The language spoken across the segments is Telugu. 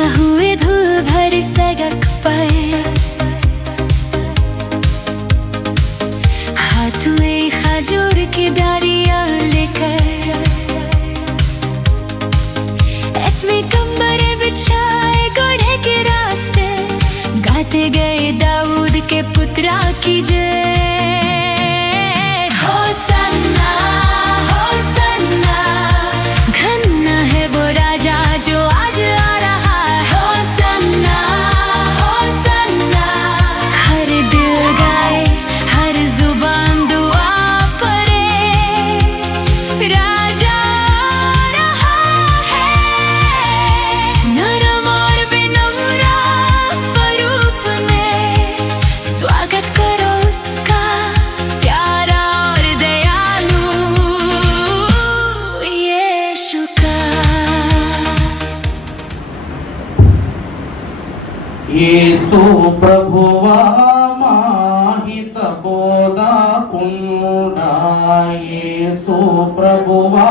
इकट्ठा हुए धूल भरी सड़क पर, हाथ में खजूर की डालियां लेकर, अपने कमरे बिछाए घोड़े के रास्ते, गाते गए दाऊद के पुत्रा की जय। యేసు ప్రభువా మాహిత బోధకుండా, యేసు ప్రభువా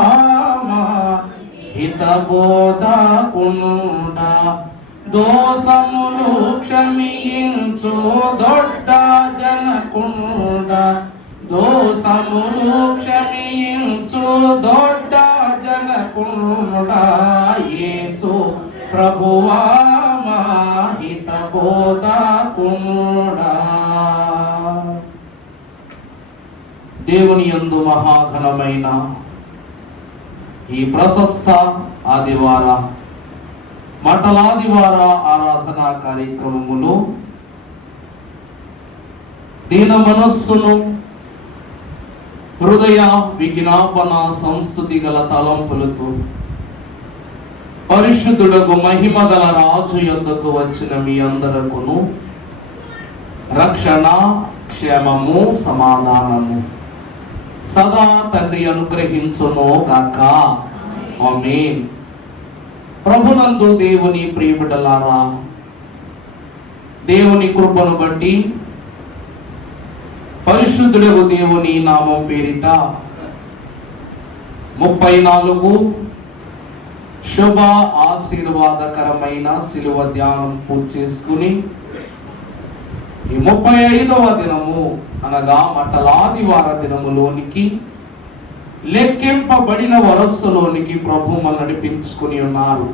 మాహిత బోధకుండా, దోషములు క్షమించు దొడ్డ జనకుండ, దోషములు క్షమించు దొడ్డ జనకుండ, యేసు ప్రభువా మాహిత బోధకుండా. దేవుని యందు మహాఘనమైన ఈ ప్రశస్త ఆదివార మండలాదివార ఆరాధనా కార్యక్రమములు దీన మనస్సును హృదయ విజ్ఞాపన సంస్థుతి గల తలంపులతో పరిశుద్ధుడగు మహిమ గల రాజు యొద్దకు వచ్చిన మీ అందరకును రక్షణ, క్షేమము, సమాధానము సదా తండ్రి అనుగ్రహించును గాక. ఆమేన్. ప్రభునందు దేవుని ప్రియబిడ్డలారా, దేవుని కృపను బట్టి పరిశుద్ధుడగు దేవుని నామం పేరిట 34 శుభ ఆశీర్వాదకరమైన శిలువ ధ్యానం పూర్తి చేసుకుని ఈ 35వ దినము అనగా మండలాదివార దినములోనికి లెక్కింపబడిన వరస్సులోనికి ప్రభు మనల్ని నడిపించుకుని ఉన్నారు.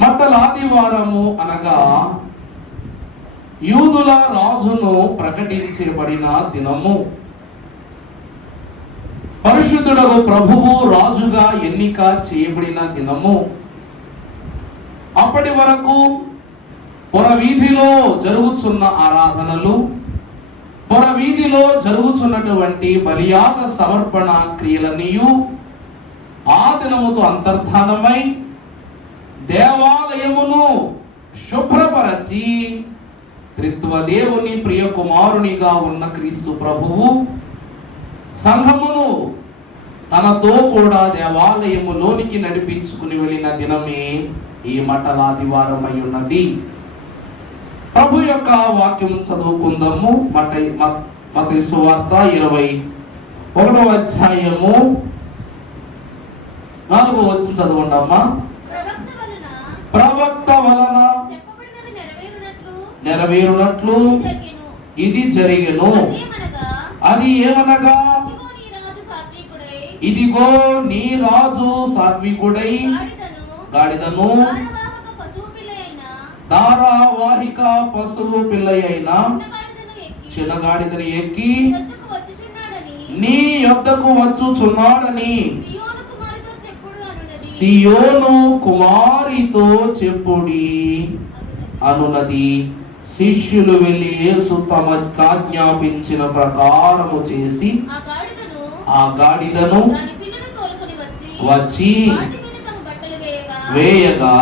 మండలాదివారము అనగా యూదుల రాజును ప్రకటించబడిన దినము. పరిశుద్ధుడగు ప్రభువు రాజుగా ఎన్నిక చేయబడిన దినము. అప్పటి వరకు పొరవీధిలో జరుగుతున్న ఆరాధనలు, పొరవీధిలో జరుగుతున్నటువంటి బలియాగ సమర్పణ క్రియలనియు ఆ దినముతో అంతర్ధానమై దేవాలయమును శుభ్రపరచి త్రిత్వ దేవుని ప్రియ కుమారునిగా ఉన్న క్రీస్తు ప్రభువు సంఘమును తనతో కూడా దేవాలయములోనికి నడిపించుకుని వెళ్ళిన దినమే ఈ మండలాదివారమై ఉన్నది. ప్రభు యొక్క వాక్యం చదువుకుందాము. మత్తయి సువార్త 21వ అధ్యాయము 4వ వచనం చదవండమ్మా. ప్రవక్త వలన నెరవేరునట్లు ఇది జరిగెను. అది ఏమనగా, ఇదిగో నీ రాజు సాత్వికుడై గాడిదను, ధారావాహిక పశువు పిల్ల అయిన చిన్న గాడిదను ఎక్కి నీ యొద్దకు వచ్చుచున్నాడని సియోను కుమారితో చెప్పుడి అనునది. శిష్యులు వెళ్ళి యేసు తమకు ఆజ్ఞాపించిన ప్రకారము చేసి ఆ గాడిదను వచ్చి వేయగా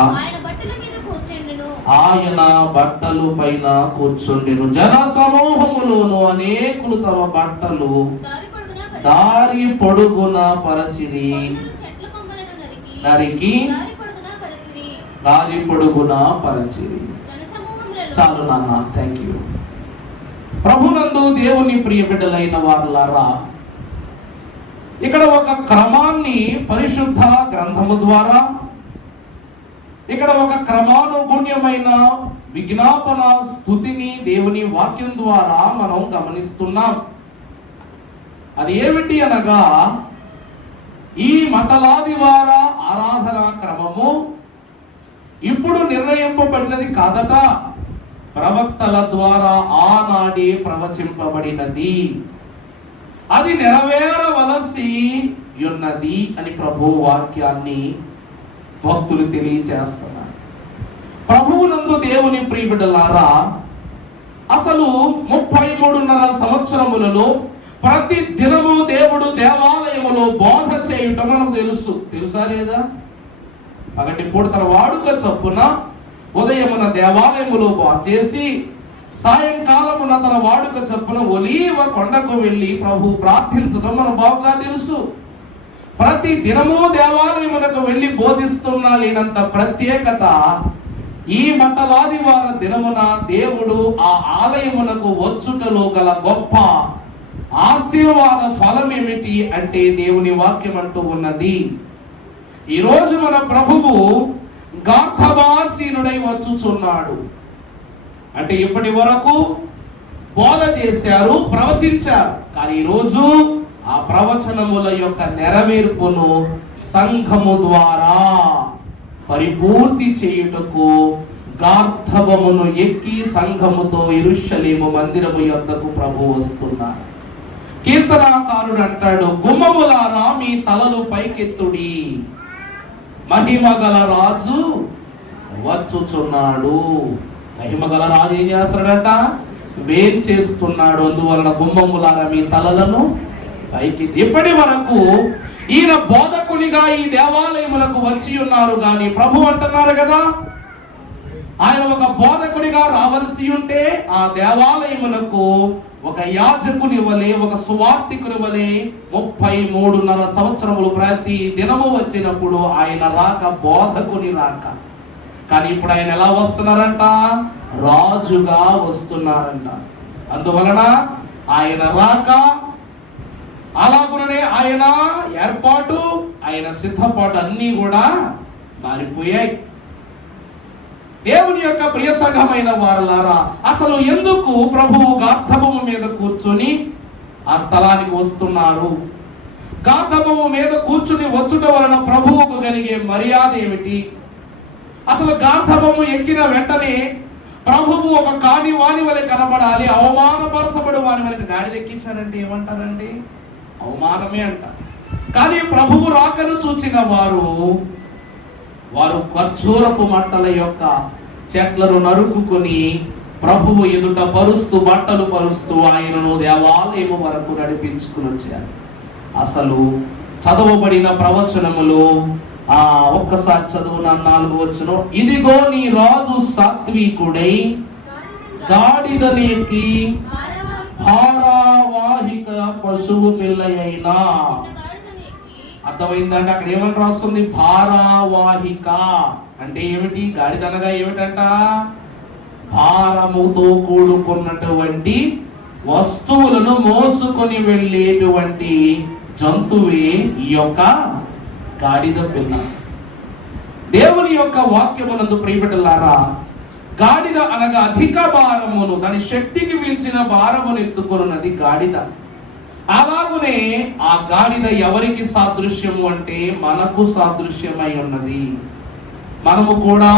ఆయన బట్టలు పైన కూర్చుండెను. జన సమూహములోను అనేకులు తమ బట్టలు దారి పొడుగున పరచిరి, నరికి దారి పొడుగున పరచిరి. చాలు నాన్న, థ్యాంక్ యూ. ప్రభునందు దేవుని ప్రియ బిడ్డలైన వారులారా, ఇక్కడ ఒక క్రమాన్ని పరిశుద్ధ గ్రంథము ద్వారా ఇక్కడ ఒక క్రమానుగుణ్యమైన విజ్ఞాపన స్తుతిని దేవుని వాక్యం ద్వారా మనం గమనిస్తున్నాం. అది ఏమిటి అనగా, ఈ మండలాదివార ఆరాధన క్రమము ఇప్పుడు నిర్ణయింపబడినది కాదట, ప్రవక్తల ద్వారా ఆనాడే ప్రవచింపబడినది, అది నెరవేరవలసి ఉన్నది అని ప్రభు వాక్యాన్ని భక్తులు తెలియచేస్తున్నారు. ప్రభువునందు దేవుని ప్రియబిడ్డలారా, అసలు 33.5 సంవత్సరములలో ప్రతి దినము దేవుడు దేవాలయములో బోధ చేయుట మనకు తెలుసా లేదా? పగటి పూట తన వాడుక చొప్పున ఉదయమున దేవాలయములో బోధ చేసి సాయంకాలమున తన వాడుక చొప్పున ఒలీవ కొండకు వెళ్ళి ప్రభు ప్రార్థించడం మనకు బాగా తెలుసు. ప్రతి దినము దేవాలయమునకు వెళ్ళి బోధిస్తున్నా లేనంత ప్రత్యేకత ఈ మండలాదివార దినమున దేవుడు ఆ ఆలయమునకు వచ్చుటలో గల గొప్ప ఆశీర్వాద ఫలం ఏమిటి అంటే దేవుని వాక్యం అంటూ ఉన్నది. ఈరోజు మన ప్రభువు గార్ధవాసీనుడై వచ్చుచున్నాడు. అంటే ఇప్పటి వరకు బోధ చేశారు, ప్రవచించారు, కానీ ఈరోజు ఆ ప్రవచనముల యొక్క నెరవేర్పును సంఘము ద్వారా పరిపూర్తి చేయుటకు గార్ధవమును ఎక్కి సంఘముతో యెరూషలేము మందిరము యొద్దకు ప్రభు వస్తున్నారు. కీర్తనాకారుడు అంటాడు, గుమ్మములారా మీ తలలు పైకెత్తుడి, మహిమగల రాజు వచ్చుచున్నాడు. మహిమగల రాజు ఏం చేస్తాడట? వేం చేస్తున్నాడు. అందువలన గుమ్మములారా మీ తలలను పైకి. ఇప్పటి వరకు ఈయన బోధకునిగా ఈ దేవాలయములకు వచ్చి ఉన్నారు, కానీ ప్రభు అంటున్నారు కదా, ఆయన ఒక బోధకునిగా రావలసి ఉంటే ఆ దేవాలయములకు ఒక యాజకుని వలె, ఒక సువార్తికుని వలె 33.5 సంవత్సరములు ప్రతి దినము వచ్చినప్పుడు ఆయన రాక బోధకుని రాక. కానీ ఇప్పుడు ఆయన ఎలా వస్తున్నారంట? రాజుగా వస్తున్నారంట. అందువలన ఆయన రాక, అలాగునే ఆయన ఏర్పాటు, ఆయన సిద్ధపాటు అన్నీ కూడా మారిపోయాయి. దేవుని యొక్క ప్రియ సంఘమైన వారలారా, అసలు ఎందుకు ప్రభువు గార్ధవము మీద కూర్చొని ఆ స్థలానికి వస్తున్నారు? గార్ధవము మీద కూర్చుని వచ్చుట వలన ప్రభువుకు కలిగే మర్యాద ఏమిటి? అసలు గార్ధవము ఎక్కిన వెంటనే ప్రభువు ఒక కాని వాని వలె కనబడాలి, అవమానపరచబడి వాని వలె. గాడిద ఎక్కించారంటే ఏమంటారండి? అవమానమే అంటారు. కానీ ప్రభువు రాకను చూచిన వారు ఖర్జూరపు మట్టల యొక్క చెట్లను నరుకుకొని ప్రభువు ఎదుట పరుస్తూ, బట్టలు పరుస్తూ ఆయనను దేవాలయము వరకు నడిపించుకుని వచ్చారు. అసలు చదవబడిన ప్రవచనములు ఒక్కసారి చదువు 4 వచనం. ఇదిగో నీ రాజు సాత్వికుడై గాడిదనేకి భారవాహిక పశువు పిల్ల అయినా. అర్థమైందంటే అక్కడ ఏమని రాస్తుంది? భారవాహిక అంటే ఏమిటి? గాడిదనగా ఏమిటంట? భారముతో కూడుకున్నటువంటి వస్తువులను మోసుకొని వెళ్ళేటువంటి జంతువే ఈ యొక్క గాడిద పిల్ల. దేవుని యొక్క వాక్యమునందు ప్రియబిడ్డలారా, గాడిద అనగా అధిక భారమును, దాని శక్తికి మించిన భారమును ఎత్తుకొనున్నది గాడిద. అలాగునే ఆ గాడిద ఎవరికి సాదృశ్యము అంటే మనకు సాదృశ్యమై ఉన్నది. మనము కూడా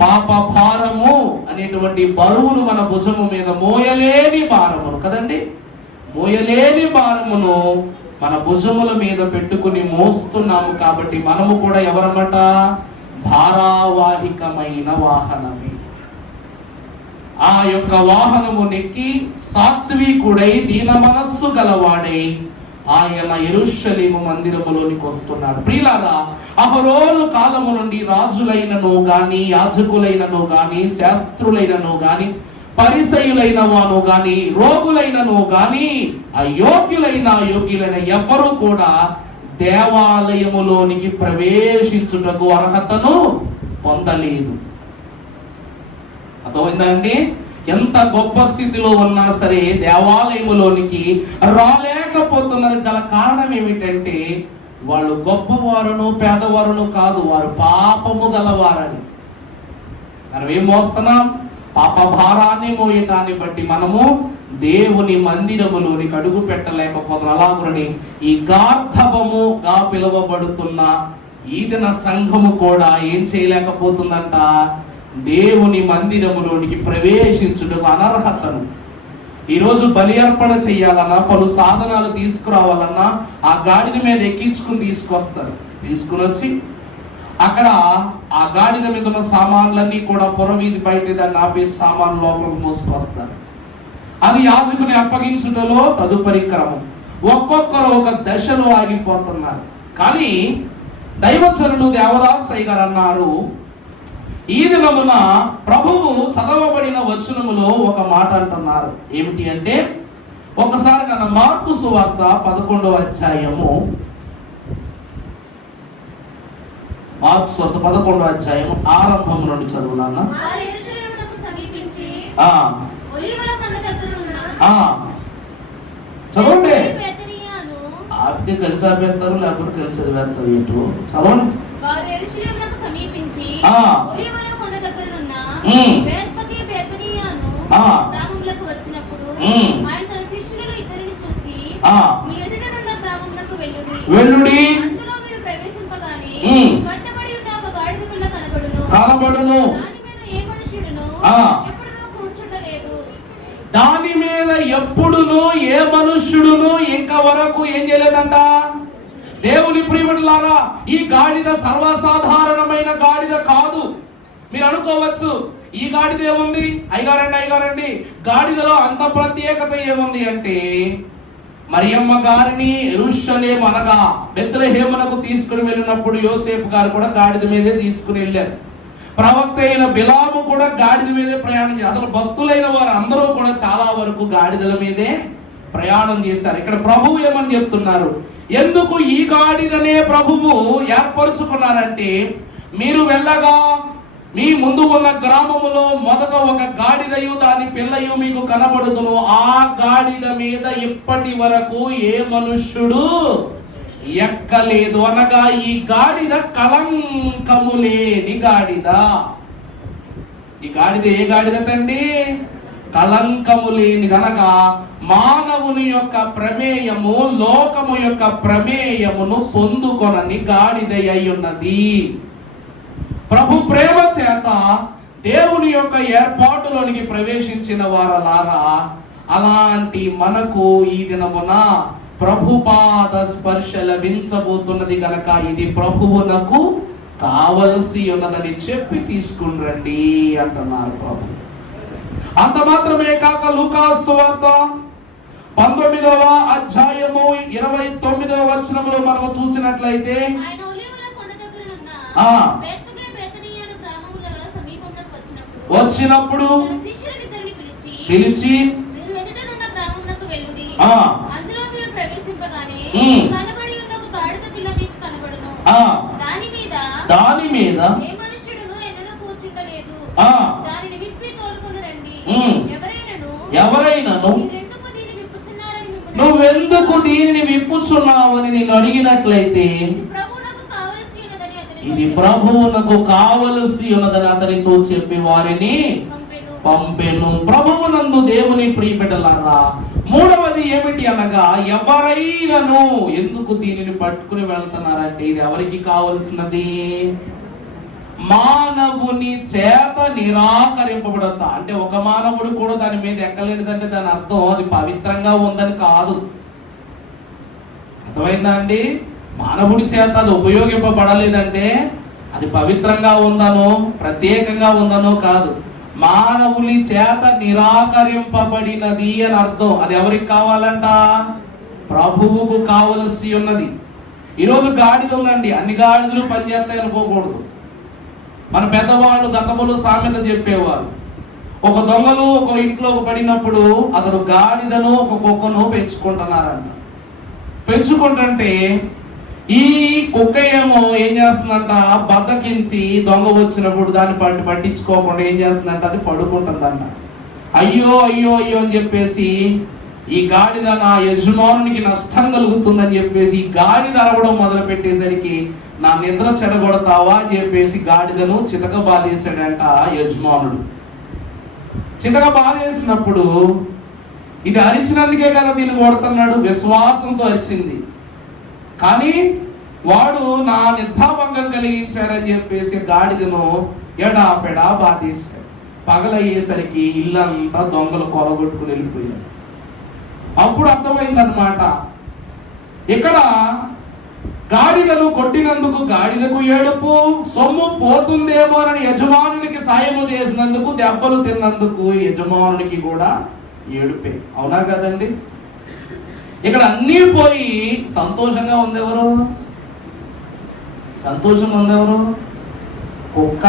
పాప భారము అనేటువంటి బరువును మన భుజము మీద, మోయలేని భారమును కదండి, మోయలేని భారమును మన భుజముల మీద పెట్టుకుని మోస్తున్నాము. కాబట్టి మనము కూడా ఎవరన్నమాట? భారావాహికమైన వాహనమే. ఆ యొక్క వాహనము నెక్కి సాత్వికుడై దీన మనస్సు గలవాడై ఆయన యెరూషలేము మందిరములోనికి వస్తున్నాడు. ప్రియులారా, అహరోను కాలము నుండి రాజులైనను గాని, యాజకులైనను గాని, శాస్త్రులైనను గాని, పరిసయులైన వాను గాని, రోగులైనను గాని, అయోగ్యులైన ఎవ్వరూ కూడా దేవాలయములోనికి ప్రవేశించుటకు అర్హతను పొందలేదు. అర్థమైందా అండి? ఎంత గొప్ప స్థితిలో ఉన్నా సరే దేవాలయములోనికి రాలేకపోతున్నది. గల కారణం ఏమిటంటే వాళ్ళు గొప్పవారును పేదవారును కాదు, వారు పాపము గలవారని. మనం ఏం మోస్తున్నాం? పాప భారాన్ని మోయటాన్ని బట్టి మనము దేవుని మందిరములోనికి అడుగు పెట్టలేకపోతున్నాం. అలాగునని ఈ గార్ధవముగా పిలువబడుతున్న ఈ దిన సంఘము కూడా ఏం చేయలేకపోతుందంట? దేవుని మందిరములోనికి ప్రవేశించుటకు అనర్హతను. ఈరోజు బలి అర్పణ చేయాలన్నా, పలు సాధనాలు తీసుకురావాలన్నా ఆ గాడిద మీద ఎక్కించుకుని తీసుకొస్తారు. తీసుకుని వచ్చి అక్కడ ఆ గాడిద మీద ఉన్న సామాన్లన్నీ కూడా పురవీధి బయట దాన్ని ఆపేసి సామాన్ లోపలికి మోసుకొస్తారు. అది యాజకుని అప్పగించుటలో తదుపరి క్రమం. ఒక్కొక్కరు ఒక దశలో ఆగిపోతున్నారు. కానీ దైవజనులు దేవదాసయ్య గారు అన్నారు, ఈ దినమున ప్రభువు చదవబడిన వచనములో ఒక మాట అంటున్నారు. ఏమిటి అంటే, ఒకసారి నన్ను మార్కు సువార్త 11వ అధ్యాయము, మార్కు సువార్త 11వ అధ్యాయము ఆరంభం నుండి చదువునాన్న. చదవండి. ఆపితే కలిసి ఆపేస్తారు, లేకపోతే కలిసి చదివేస్తారు. ఏంటో చదవండి. వెళ్ళుడి కనబడును, దాని మీద ఎప్పుడును ఏ మనుష్యుడును ఇంకా వరకు ఏం చేయలేదంట. దేవుని ప్రియములారా, ఈ గాడిద సర్వసాధారణమైన గాడిద కాదు. మీరు అనుకోవచ్చు, ఈ గాడిద ఏముంది? అయ్యగారండి గాడిదలో అంత ప్రత్యేకత ఏముంది అంటే, మరియమ్మ గారిని యెరూషలేము అనగా బెత్లెహేమునకు తీసుకుని వెళ్ళినప్పుడు యోసేపు గారు కూడా గాడిద మీదే తీసుకుని వెళ్ళారు. ప్రవక్త అయిన బిలాము కూడా గాడిద మీదే ప్రయాణం చేశారు. అసలు భక్తులైన వారు అందరూ కూడా చాలా వరకు గాడిదల మీదే ప్రయాణం చేశారు. ఇక్కడ ప్రభువు ఏమని చెప్తున్నారు? ఎందుకు ఈ గాడిదనే ప్రభువు ఏర్పరుచుకున్నారంటే, మీరు వెళ్ళగా మీ ముందు ఉన్న గ్రామములో మొదట ఒక గాడిదయు దాని పిల్లయు మీకు కనబడుతును. ఆ గాడిద మీద ఇప్పటి వరకు ఏ మనుష్యుడు ఎక్కలేదు అనగా ఈ గాడిద కళంకము లేని గాడిద. ఈ గాడిద ఏ గాడిదటండి? కళంకము లేని. అనగా మానవుని యొక్క ప్రమేయము, లోకము యొక్క ప్రమేయమును పొందుకొనని గాడిద అయి ఉన్నది. ప్రభు ప్రేమ చేత దేవుని యొక్క ఏర్పాటులోనికి ప్రవేశించిన వారలారా, అలాంటి మనకు ఈ దినమున ప్రభుపాద స్పర్శ లభించబోతున్నది కనుక ఇది ప్రభువునకు కావలసి ఉన్నదని చెప్పి తీసుకుని రండి అంటున్నారు ప్రభు. అంత మాత్రమే కాక లూకాసు సువార్త 19వ అధ్యాయము 29వ వచనంలో మనము చూసినట్లయితే, వచ్చినప్పుడు పిలిచి దాని మీద ఎవరైనాను నువ్వెందుకు దీనిని విప్పుచున్నావని నేను అడిగినట్లయితే, ఇది ప్రభువునకు కావలసి ఉన్నదని అతనితో చెప్పి వారిని పంపెను. ప్రభువునందు దేవుని ప్రియబిడ్డలారా, మూడవది ఏమిటి అనగా, ఎవరైనాను ఎందుకు దీనిని పట్టుకుని వెళ్తున్నారంటే, ఇది ఎవరికి కావలసినది? మానవుని చేత నిరాకరింపబడతా. అంటే ఒక మానవుడు కూడా దాని మీద ఎక్కలేనిదంటే దాని అర్థం అది పవిత్రంగా ఉందని కాదు. అర్థమైందా అండి? మానవుడి చేత అది ఉపయోగింపబడలేదంటే అది పవిత్రంగా ఉందనో ప్రత్యేకంగా ఉందనో కాదు. మానవుని చేత నిరాకరింపబడినది అని అర్థం. అది ఎవరికి కావాలంట? ప్రభువుకు కావలసి ఉన్నది. ఈరోజు గాడిద ఉందండి, అన్ని గాడిదలు పనిచేస్తాయి అనుకోకూడదు. మన పెద్దవాళ్ళు గతములు సామెత చెప్పేవారు, ఒక దొంగలు ఒక ఇంట్లో పడినప్పుడు అతడు గాడిదను ఒక కుక్కను పెంచుకుంటున్నారంట. పెంచుకుంటుంటే ఈ కుక్క ఏమో ఏం చేస్తుందంట, బద్దకించి దొంగ వచ్చినప్పుడు దాన్ని పట్టించుకోకుండా ఏం చేస్తుందంట, అది పడుకుంటుందంట. అయ్యో అయ్యో అయ్యో అని చెప్పేసి ఈ గాడిద నా యజమానునికి నష్టం కలుగుతుందని చెప్పేసి ఈ గాడిద అరవడం మొదలు పెట్టేసరికి నా నిద్ర చెడగొడతావా అని చెప్పేసి గాడిదను చితక బాధేశాడంట యజమానుడు. చితక బాధేసినప్పుడు ఇది అరిచినందుకే కదా దీన్ని కొడుతున్నాడు, విశ్వాసంతో అరిచింది. కానీ వాడు నా నిద్రాభంగం కలిగించాడని చెప్పేసి గాడిదను ఎడాపెడా బాధేశాడు. పగలయ్యేసరికి ఇల్లంతా దొంగలు కొలగొట్టుకుని వెళ్ళిపోయాడు. అప్పుడు అర్థమైందన్నమాట, ఇక్కడ గాడిదను కొట్టినందుకు గాడిదకు ఏడుపు, సొమ్ము పోతుందేమోనని యజమానునికి సాయము చేసినందుకు, దెబ్బలు తిన్నందుకు యజమానునికి కూడా ఏడుపే. అవునా కదండి? ఇక్కడ అన్నీ పోయి సంతోషంగా ఉందెవరు? సంతోషంగా ఉందెవరు? కుక్క.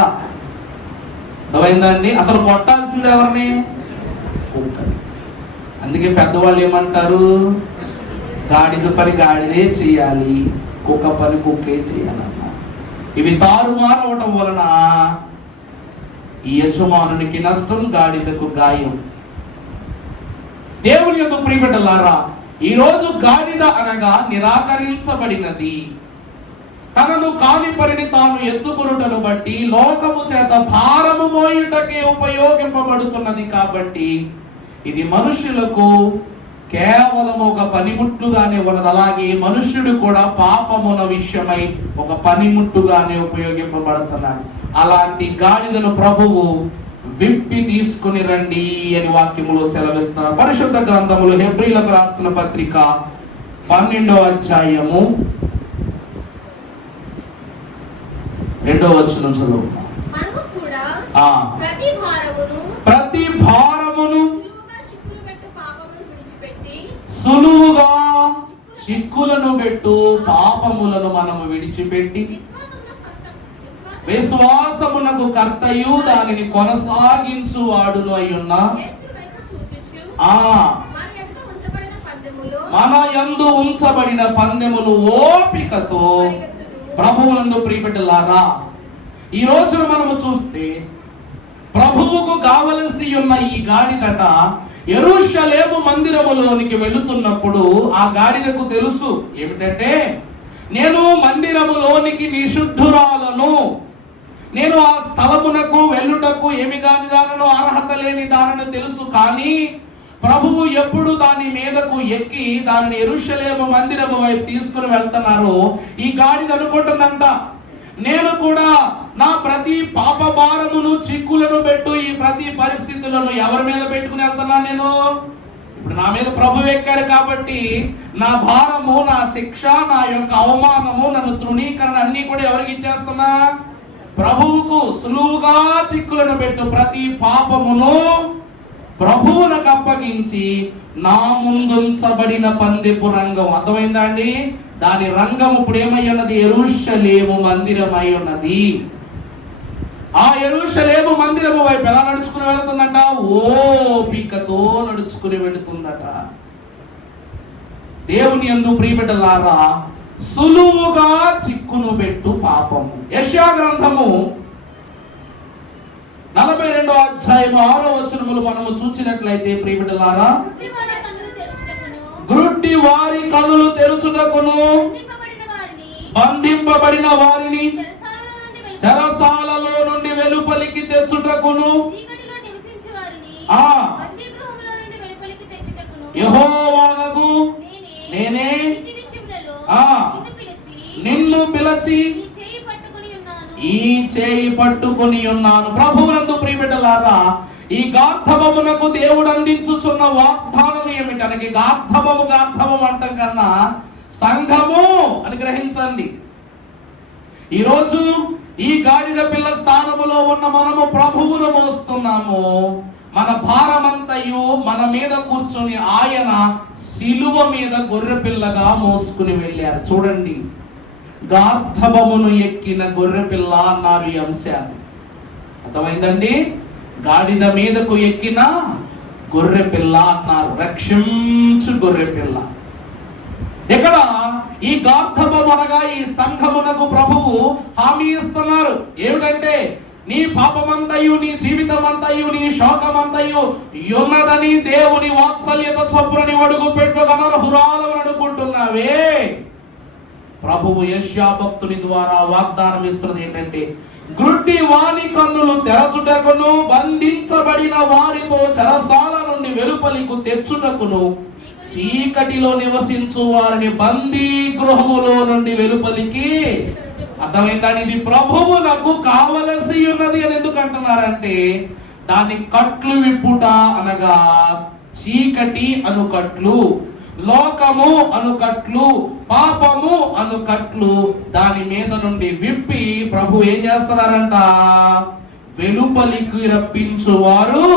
అర్థమైందండి? అసలు కొట్టాల్సింది ఎవరిని? కుక్క. అందుకే పెద్దవాళ్ళు ఏమంటారు, గాడిద పని గాడిదే చేయాలి, కుక్క పని కుక్కే చేయాలన్నారు. ఇవి తారుమారు అవటం వలన ఈ యజమానునికి నష్టం, గాడిదకు గాయం. దేవుని యందు ప్రియబిడ్డలారా, ఈ రోజు గాడిద అనగా నిరాకరించబడినది. తనను కాని పనిని తాను ఎత్తుకొనుటను బట్టి లోకము చేత భారము మోయుటకే ఉపయోగింపబడుతున్నది. కాబట్టి ఇది మనుషులకు కేవలం ఒక పనిముట్టుగానే ఉన్నది. అలాగే మనుష్యుడు కూడా పాపమున విషయమై ఒక పనిముట్టుగానే ఉపయోగింపబడుతున్నాడు. అలాంటి గాడిదను ప్రభువు విప్పి తీసుకుని రండి అని వాక్యములో సెలవిస్తున్నారు. పరిశుద్ధ గ్రంథములు హెబ్రీలకు రాసిన పత్రిక 12వ అధ్యాయము 2వ వచనం చదువుతాం. ప్రతి భారమును సులువుగా చిక్కులను పెట్టు పాపములను మనము విడిచిపెట్టి విశ్వాసమునకు కర్తయు దానిని కొనసాగించు వాడును అయ్యున్న మన యందు ఉంచబడిన పందెములు ఓపికతో ప్రభువునందు ప్రియబిడ్డలారా, ఈ రోజున మనము చూస్తే ప్రభువుకు కావలసి ఉన్న ఈ గాడిదట యెరూషలేము మందిరములోనికి వెళుతున్నప్పుడు ఆ గాడిదకు తెలుసు ఏమిటంటే, నేను మందిరములోనికి నిషిద్ధురాలను, నేను ఆ స్థలమునకు వెళ్ళుటకు ఏమి కాని దానను, అర్హత లేని దానను తెలుసు. కానీ ప్రభువు ఎప్పుడు దాని మీదకు ఎక్కి దానిని యెరూషలేము మందిరము వైపు తీసుకుని వెళ్తున్నారు. ఈ గాడిద అనుకుంటుందంట, నేను కూడా నా ప్రతి పాప భారమును చిక్కులను పెట్టు, ఈ ప్రతి పరిస్థితులను ఎవరి మీద పెట్టుకుని వెళ్తున్నాను నేను? ఇప్పుడు నా మీద ప్రభు ఎక్కారు కాబట్టి నా భారము, నా శిక్ష, నా యొక్క అవమానము, నన్ను తృణీకరణ అన్ని కూడా ఎవరికి ఇచ్చేస్తున్నా? ప్రభువుకు. సులువుగా చిక్కులను పెట్టు ప్రతి పాపమును ప్రభువులకు అప్పగించి నా ముందుంచబడిన పందెపు రంగం. అర్థమైందా అండి? దాని రంగం ఇప్పుడు ఏమై ఉన్నది? యెరూషలేము మందిరమై ఉన్నది. ఆ యెరూషలేము మందిరము వైపు ఎలా నడుచుకుని వెళుతుందట? ఓపికతో నడుచుకుని వెళుతుందట. దేవుని యందు ప్రియబిడ్డలారా, సులువుగా చిక్కును పెట్టు పాపము. యెషయా గ్రంథము 42వ అధ్యాయము 6వ వచనములు మనము చూసినట్లయితే ప్రియబిడ్డలారా, గ్రుడ్డి వారి కన్నులు తెరుచుటకును, బంధింపబడిన వారిని చెరసాలలో నుండి వెలుపలికి తెచ్చుటకును, యెహోవానగు నేనే నిన్ను పిలిచి ఈ చేయి పట్టుకుని ఉన్నాను. ప్రభువునందు ప్రియబిడ్డలారా, ఈ గార్ధవమునకు దేవుడు అందించుచున్న వాగ్దానం ఏమిటనగా, గార్ధవము అంటాం కన్నా సంఘము అని గ్రహించండి. ఈరోజు ఈ గాడిద పిల్ల స్థానములో ఉన్న మనము ప్రభువును మోస్తున్నాము. మన భారమంతయు మన మీద కూర్చొని ఆయన సిలువ మీద గొర్రె పిల్లగా మోసుకుని వెళ్ళారు. చూడండి, గార్ధవమును ఎక్కిన గొర్రె పిల్ల అన్నారు ఈ అంశాన్ని. అర్థమైందండి? గాడిద మీదకు ఎక్కిన గొర్రె పిల్ల అన్నారు, రక్షించు గొర్రె పిల్ల. ఇక్కడ ఈ గార్ధవము అనగా ఈ సంఘమునకు ప్రభువు హామీ ఇస్తున్నారు. ఏమిటంటే, నీ పాపమంతయు, నీ జీవితమంతయు, నీ శోకమంతయు ఉన్నదని దేవుని వాత్సల్యత చొప్పునని అడుగు పెట్టుకు అనర్హురాలని అనుకుంటున్నావే. ప్రభువు యెషయా భక్తుని ద్వారా వాగ్దానం ఇస్తున్నది ఏంటంటే, గ్రుడ్డి వాని కన్నులు తెరచుటకును, బంధించబడిన వారితో చెరసాల నుండి వెలుపలికి తెచ్చుటకును, చీకటిలో నివసించు వారిని బందీ గృహములో నుండి వెలుపలికి. అర్థమైందని ఇది ప్రభువునకు కావలసి ఉన్నది అని ఎందుకు అంటున్నారంటే, దాని కట్లు విప్పుట అనగా చీకటి అను కట్లు, లోకము అను కట్లు, పాపము అను కట్లు దాని మీద నుండి విప్పి ప్రభు ఏం చేస్తున్నారంట, వెలుపలికి రప్పించువారు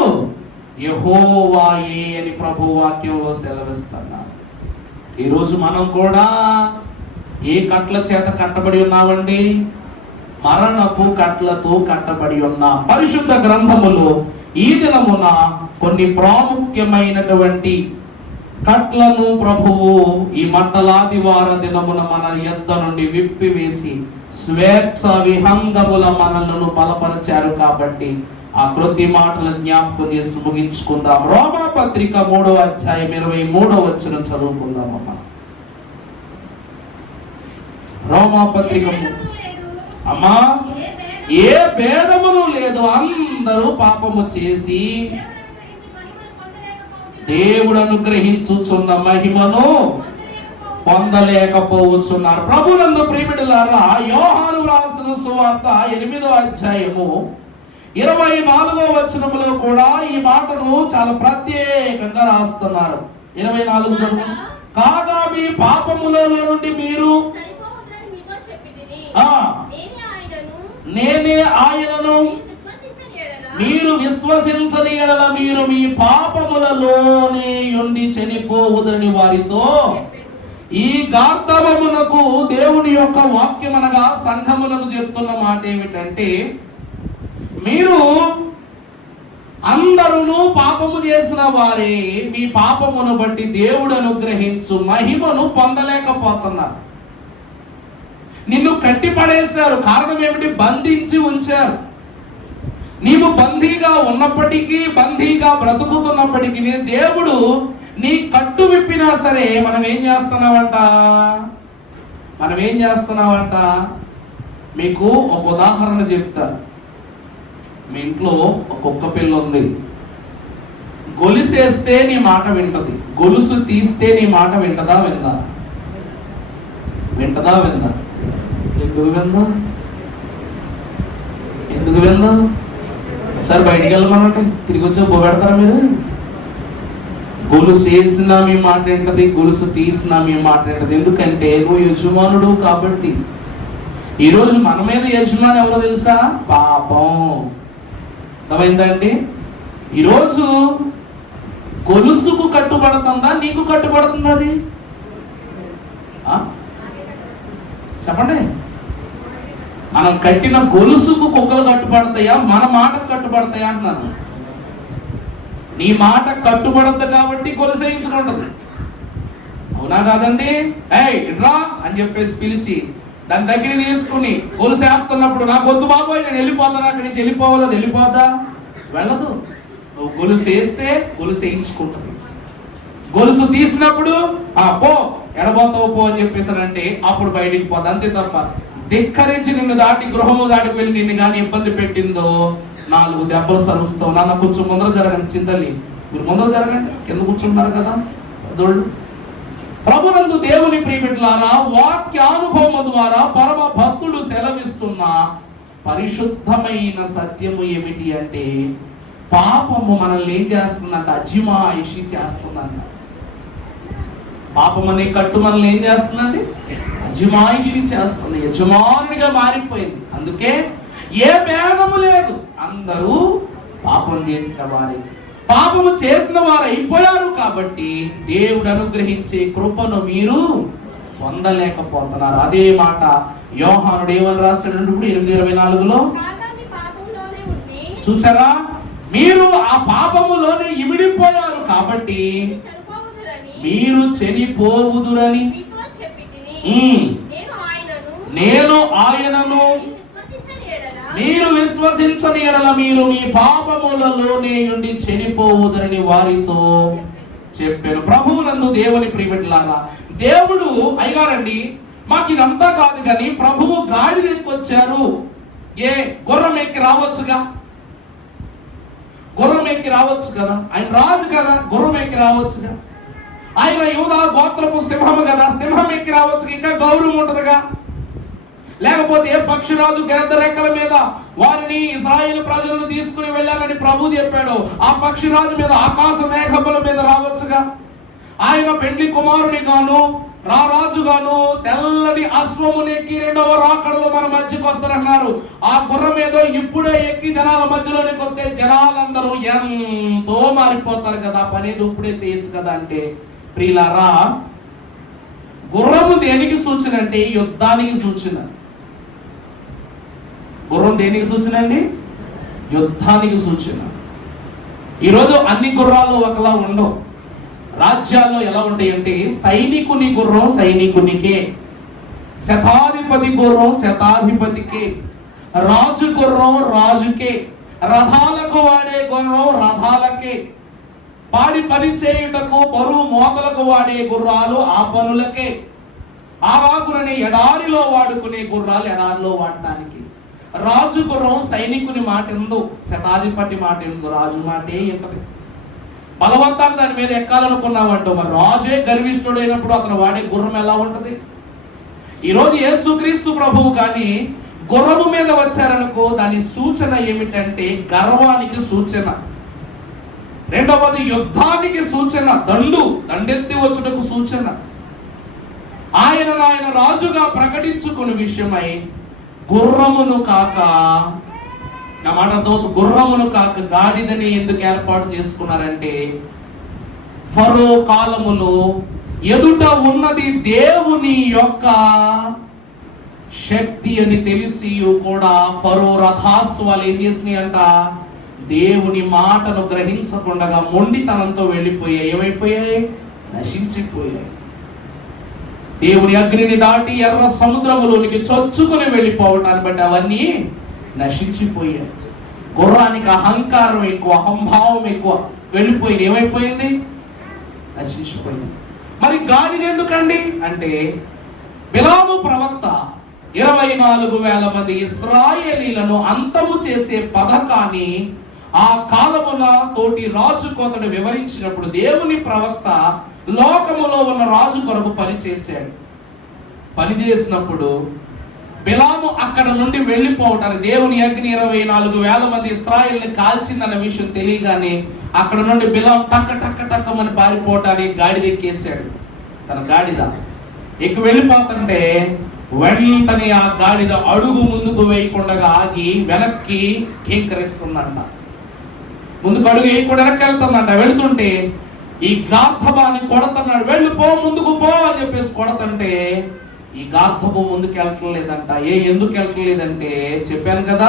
యెహోవాయే అని ప్రభు వాక్యంలో సెలవిస్తున్నారు. ఈరోజు మనం కూడా ఏ కట్ల చేత కట్టబడి ఉన్నామండి? మరణపు కట్లతో కట్టబడి ఉన్నాం. పరిశుద్ధ గ్రంథములో ఈ దినమున కొన్ని ప్రాముఖ్యమైనటువంటి కట్లను ప్రభువు ఈ మండలాదివార దినమున మన యొద్ద నుండి విప్పివేసి స్వేచ్ఛ విహంగముల మనలను బలపరిచారు. కాబట్టి ఆ కొద్ది మాటల జ్ఞాపకం చేసి ముగించుకుందాం. రోమా పత్రిక 3వ అధ్యాయం 23వ వచనం చదువుకుందామమ్మా. రోమా పత్రిక అమ్మా, ఏ భేదమును లేదు, అందరూ పాపము చేసి దేవుడు అనుగ్రహించుచున్న మహిమను పొందలేకపోవచ్చున్నారు. ప్రభునందు ప్రియబిడ్డలారా, యోహాను రాసిన సువార్త 8వ అధ్యాయము 24వ వచనములో కూడా ఈ మాటను చాలా ప్రత్యేకంగా రాస్తున్నారు. 24 చదువు. కాగా మీ పాపములలో నుండి మీరు నేనే ఆయనను మీరు విశ్వసించని ఎడల మీరు మీ పాపములలోనే ఉండి చనిపోవుదని వారితో. ఈ గార్ధవమునకు దేవుని యొక్క వాక్యం అనగా సంఘమునకు చెప్తున్న మాట ఏమిటంటే, మీరు అందరూ పాపము చేసిన వారే మీ పాపమును బట్టి దేవుడు అనుగ్రహించు మహిమను పొందలేకపోతున్నారు. నిన్ను కట్టిపడేశారు. కారణం ఏమిటి? బంధించి ఉంచారు. నీవు బందీగా ఉన్నప్పటికీ, బందీగా బ్రతుకుతున్నప్పటికీ దేవుడు నీ కట్టు విప్పినా సరే మనం ఏం చేస్తున్నావంట? మీకు ఒక ఉదాహరణ చెప్తా. మీ ఇంట్లో ఒక కుక్క పిల్ల ఉంది. గొలుసేస్తే నీ మాట వింటది, గొలుసు తీస్తే నీ మాట వింటదా? విందా? ఎందుకు విందా? సరే బయటికి వెళ్ళమనంటే తిరిగి వచ్చి పెడతారా మీరు? గొలుసు వేసినా మీ మాట ఏంటది, గొలుసు తీసినా మీ మాట ఏంటది. ఎందుకంటే నువ్వు యజమానుడు కాబట్టి. ఈరోజు మన మీద యజమాని ఎవరో తెలుసా? పాపం. అర్థమైందండి? ఈరోజు గొలుసుకు కట్టుబడుతుందా, నీకు కట్టుబడుతుందా? అది చెప్పండి. మనం కట్టిన గొలుసుకు కుక్కలు కట్టుబడతాయా, మన మాటకు కట్టుబడతాయా అంటున్నాను. నీ మాట కట్టుబడద్దు కాబట్టి గొలుసు వేయించుకుంటది. అవునా కాదండి? ఇట్రా అని చెప్పేసి పిలిచి దాని దగ్గర తీసుకుని గొలుసు వేస్తున్నప్పుడు, నాకు వద్దు బాబోయ్ నేను వెళ్ళిపోతాను, అక్కడి నుంచి వెళ్ళిపోవాలో వెళ్ళిపోదా? వెళ్ళదు. నువ్వు గొలుసు వేస్తే గొలుసు వేయించుకుంటుంది. గొలుసు తీసినప్పుడు పో, ఎడబోతావు పో అని చెప్పేసానంటే అప్పుడు బయటికి పోతా. అంతే తప్ప ధిక్కరించి నిన్ను దాటి గృహము దాటికి వెళ్ళి నిన్ను కానీ ఇబ్బంది పెట్టిందో 4 దెబ్బలు సరుస్తావు. నాన్న కొంచెం ముందర జరగండి, చింతలి మీరు ముందర జరగండి, కింద కూర్చుంటున్నారు కదా దోళ్ళు. ప్రభునందు దేవుని ప్రియబిడ్డలారా, వాక్యానుభవం ద్వారా పరమ భక్తుడు సెలవిస్తున్న పరిశుద్ధమైన సత్యము ఏమిటి అంటే, పాపము మనల్ని ఏం చేస్తుందంట? అజిమాయిషి చేస్తుందంట. పాపం అనే కట్టు మనల్ని ఏం చేస్తుందండి? అజిమాయిషి చేస్తుంది. యజమానుడిగా మారిపోయింది. అందుకే ఏ భేదము లేదు, అందరూ పాపం చేసిన వారే, పాపము చేసిన వారు అయిపోయారు. కాబట్టి దేవుడు అనుగ్రహించే కృపను మీరు పొందలేకపోతున్నారు. అదే మాట యోహానుడు ఏమని రాస్తాడు? 8:24లో చూసారా? మీరు ఆ పాపములోనే ఇమిడిపోయారు కాబట్టి మీరు చనిపోవుదురని నేను ఆయనను మీరు విశ్వసించని ఎడల మీరు మీ పాపములలోనే నుండి చెడిపోవుదరని వారితో చెప్పాను. ప్రభువునందు దేవుని ప్రియబిడ్డలారా, దేవుడు అయ్యారండి మాకు ఇదంతా కాదు కానీ ప్రభువు గాడిద ఎక్కొచ్చారు. గుర్రం ఎక్కి రావచ్చుగా, గుర్రం ఎక్కి రావచ్చు కదా, ఆయన రాజు కదా, గుర్రం ఎక్కి రావచ్చుగా. ఆయన యూదా గోత్రపు సింహము కదా, సింహం ఎక్కి రావచ్చు, ఇంకా గౌరవం ఉంటదిగా. లేకపోతే పక్షిరాజు గెరద రెక్కల మీద వారిని ఇశ్రాయేలు ప్రజలను తీసుకుని వెళ్ళాలని ప్రభు చెప్పాడు. ఆ పక్షిరాజు మీద ఆకాశ మేఘముల మీద రావచ్చుగా. ఆయన పెండ్లి కుమారుని గాను రారాజుగాను తెల్లని అశ్వముని ఎక్కి రెండవ రాకడలో మన మధ్యకు వస్తారన్నారు. ఆ గుర్రం ఏదో ఇప్పుడే ఎక్కి జనాల మధ్యలోనికి వస్తే జనాలందరూ ఎంతో మారిపోతారు కదా, పని ఇప్పుడే చేయొచ్చు కదా అంటే, ప్రియులారా, గుర్రము దేనికి సూచన అంటే యుద్ధానికి సూచన. గుర్రం దేనికి సూచన అండి? యుద్ధానికి సూచన. ఈరోజు అన్ని గుర్రాలు ఒకలా ఉండవు. రాజ్యాల్లో ఎలా ఉంటాయంటే సైనికుని గుర్రం సైనికునికే, శతాధిపతి గుర్రం శతాధిపతికే, రాజు గుర్రం రాజుకే, రథాలకు వాడే గుర్రం రథాలకే, పాడి పని చేయుటకు బరువు మోతలకు వాడే గుర్రాలు ఆ పనులకే, ఆవాకులని ఎడారిలో వాడుకునే గుర్రాలు ఎడారిలో వాడటానికి. రాజు గుర్రం సైనికుని మాట ఎందు, శతాధిపతి మాట ఎందు, రాజు మాటే ఎంతది. బలవంతాన్ని దాని మీద ఎక్కాలనుకున్నామంటూ మరి రాజే గర్విష్ఠుడైనప్పుడు అతను వాడే గుర్రం ఎలా ఉంటది? ఈరోజు యేసుక్రీస్తు ప్రభువు కానీ గుర్రము మీద వచ్చారనుకో, దాని సూచన ఏమిటంటే గర్వానికి సూచన. రెండవది యుద్ధానికి సూచన, దండెత్తి వచ్చుటకు సూచన. ఆయన రాజుగా ప్రకటించుకునే విషయమై గుర్రమును కాక, నా మాట అర్థమవుతుంది, గుర్రమును కాక గాడిదని ఎందుకు ఏర్పాటు చేసుకున్నారంటే, ఫరో కాలములో ఎదుట ఉన్నది దేవుని యొక్క శక్తి అని తెలిసి కూడా ఫరో రథాస్వాలు ఏం చేసినాయి అంట, దేవుని మాటను గ్రహించకుండా మొండితనంతో వెళ్ళిపోయాయి. ఏమైపోయాయి? నశించిపోయాయి. దేవుని అగ్నిని దాటి ఎర్ర సముద్రములోనికి చొచ్చుకుని వెళ్ళిపోవటాన్ని బట్టి అవన్నీ నశించిపోయాయి. గుర్రానికి అహంకారం ఎక్కువ, అహంభావం ఎక్కువ, వెళ్ళిపోయింది. ఏమైపోయింది? నశించిపోయింది. మరి గాడిద ఎందుకండి అంటే, బిలాము ప్రవక్త 24,000 మంది ఇశ్రాయేలీలను అంతము చేసే పథకాన్ని ఆ కాలమున తోటి రాజు అతడు వివరించినప్పుడు దేవుని ప్రవక్త లోకములో ఉన్న రాజు కొరకు పనిచేశాడు. పనిచేసినప్పుడు బిలాము అక్కడ నుండి వెళ్ళిపోవటానికి దేవుని అగ్ని 24,000 మంది ఇశ్రాయేలుని కాల్చిందన్న విషయం తెలియగానే అక్కడ నుండి బిలాం టక్కమని పారిపోవటానికి గాడిద ఎక్కేశాడు. తన గాడిద ఎక్కి వెళ్ళిపోతుంటే వెంటనే ఆ గాడిద అడుగు ముందుకు వేయకుండా ఆగి వెనక్కి కేంకరిస్తుందంట. ముందుకు అడుగు వేయకుండా వెనక్కి వెళ్తుందంట. వెళుతుంటే ఈ గార్ధబాని కొడతన్నాడు, వెళ్ళిపో ముందుకు పో అని చెప్పేసి కొడతంటే ఈ గార్ధబు ముందుకు వెళ్ళట్లేదంట. ఎందుకు వెళ్ళట్లేదంటే చెప్పాను కదా,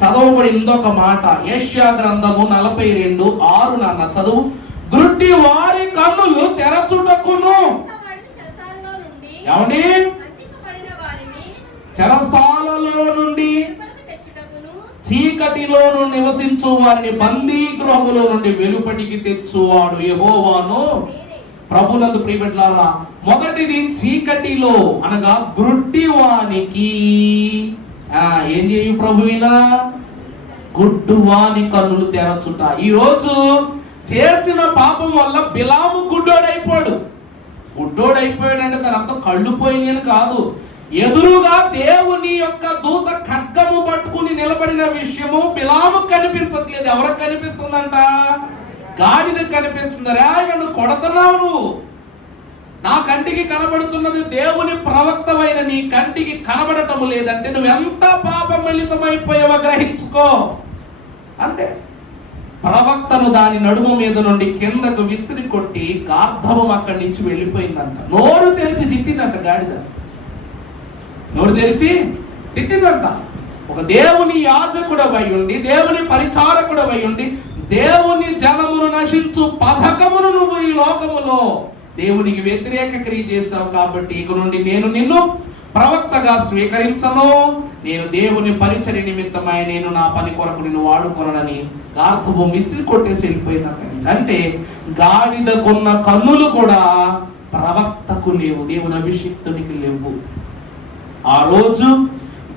చదవబడి ఇంకొక మాట, యెషయా గ్రంథము 42:6 నాన్న చదువు. గ్రుడ్డి వారి కన్నులు తెరచుటకును, ఏమండి, చెరసాలలో నుండి చీకటిలోను నివసించు వారిని బందీ గృహములో నుండి వెలుపటికి తెచ్చువాడు యెహోవాను ప్రభునందు. ప్రియబిడ్డలారా, మొదటిది చీకటిలో అనగా గ్రుడ్డి వానికి ఏం చేయు ప్రభువినా, గుడ్డువాని కన్నులు తెరచుట. ఈ రోజు చేసిన పాపం వల్ల బిలాము గుడ్డోడైపోయాడు. గుడ్డోడైపోయాడంటే దాని అర్థం కళ్ళు పోయిందని కాదు. ఎదురుగా దేవుని యొక్క దూత ఖడ్గము పట్టుకుని నిలబడిన విషయము బిలాము కనిపించట్లేదు. ఎవరికి కనిపిస్తుందంట? గాడిద కనిపిస్తుంది. నన్ను కొడుతున్నావు నువ్వు, నా కంటికి కనబడుతున్నది దేవుని ప్రవక్తమైన నీ కంటికి కనబడటం లేదంటే నువ్వెంత పాపమిళితమైపోయావో గ్రహించుకో అంతే. ప్రవక్తను దాని నడుము మీద నుండి కిందకు విసిరి కొట్టి గార్ధవం అక్కడి నుంచి వెళ్ళిపోయిందంట. నోరు తెరిచి తిట్టిందంట గాడిద, నోరు తెరిచి తిట్టిందంట. ఒక దేవుని యాజకుడవై ఉండి, దేవుని పరిచారకుడవై ఉండి, దేవుని జనమును నశించు పథకమును నువ్వు ఈ లోకములో దేవునికి వ్యతిరేక క్రియ చేశావు కాబట్టి ఇక నుండి నేను నిన్ను ప్రవక్తగా స్వీకరించను, నేను దేవుని పరిచర్య నిమిత్తమై నేను నా పని కొరకు నిన్ను వాడుకొనని గార్ధము మిసిరి కొట్టేసి వెళ్ళిపోయింది. అంటే గాడిదకున్న కన్నులు కూడా ప్రవక్తకు లేవు, దేవుని అభిషిక్తునికి లేవు. ఆ రోజు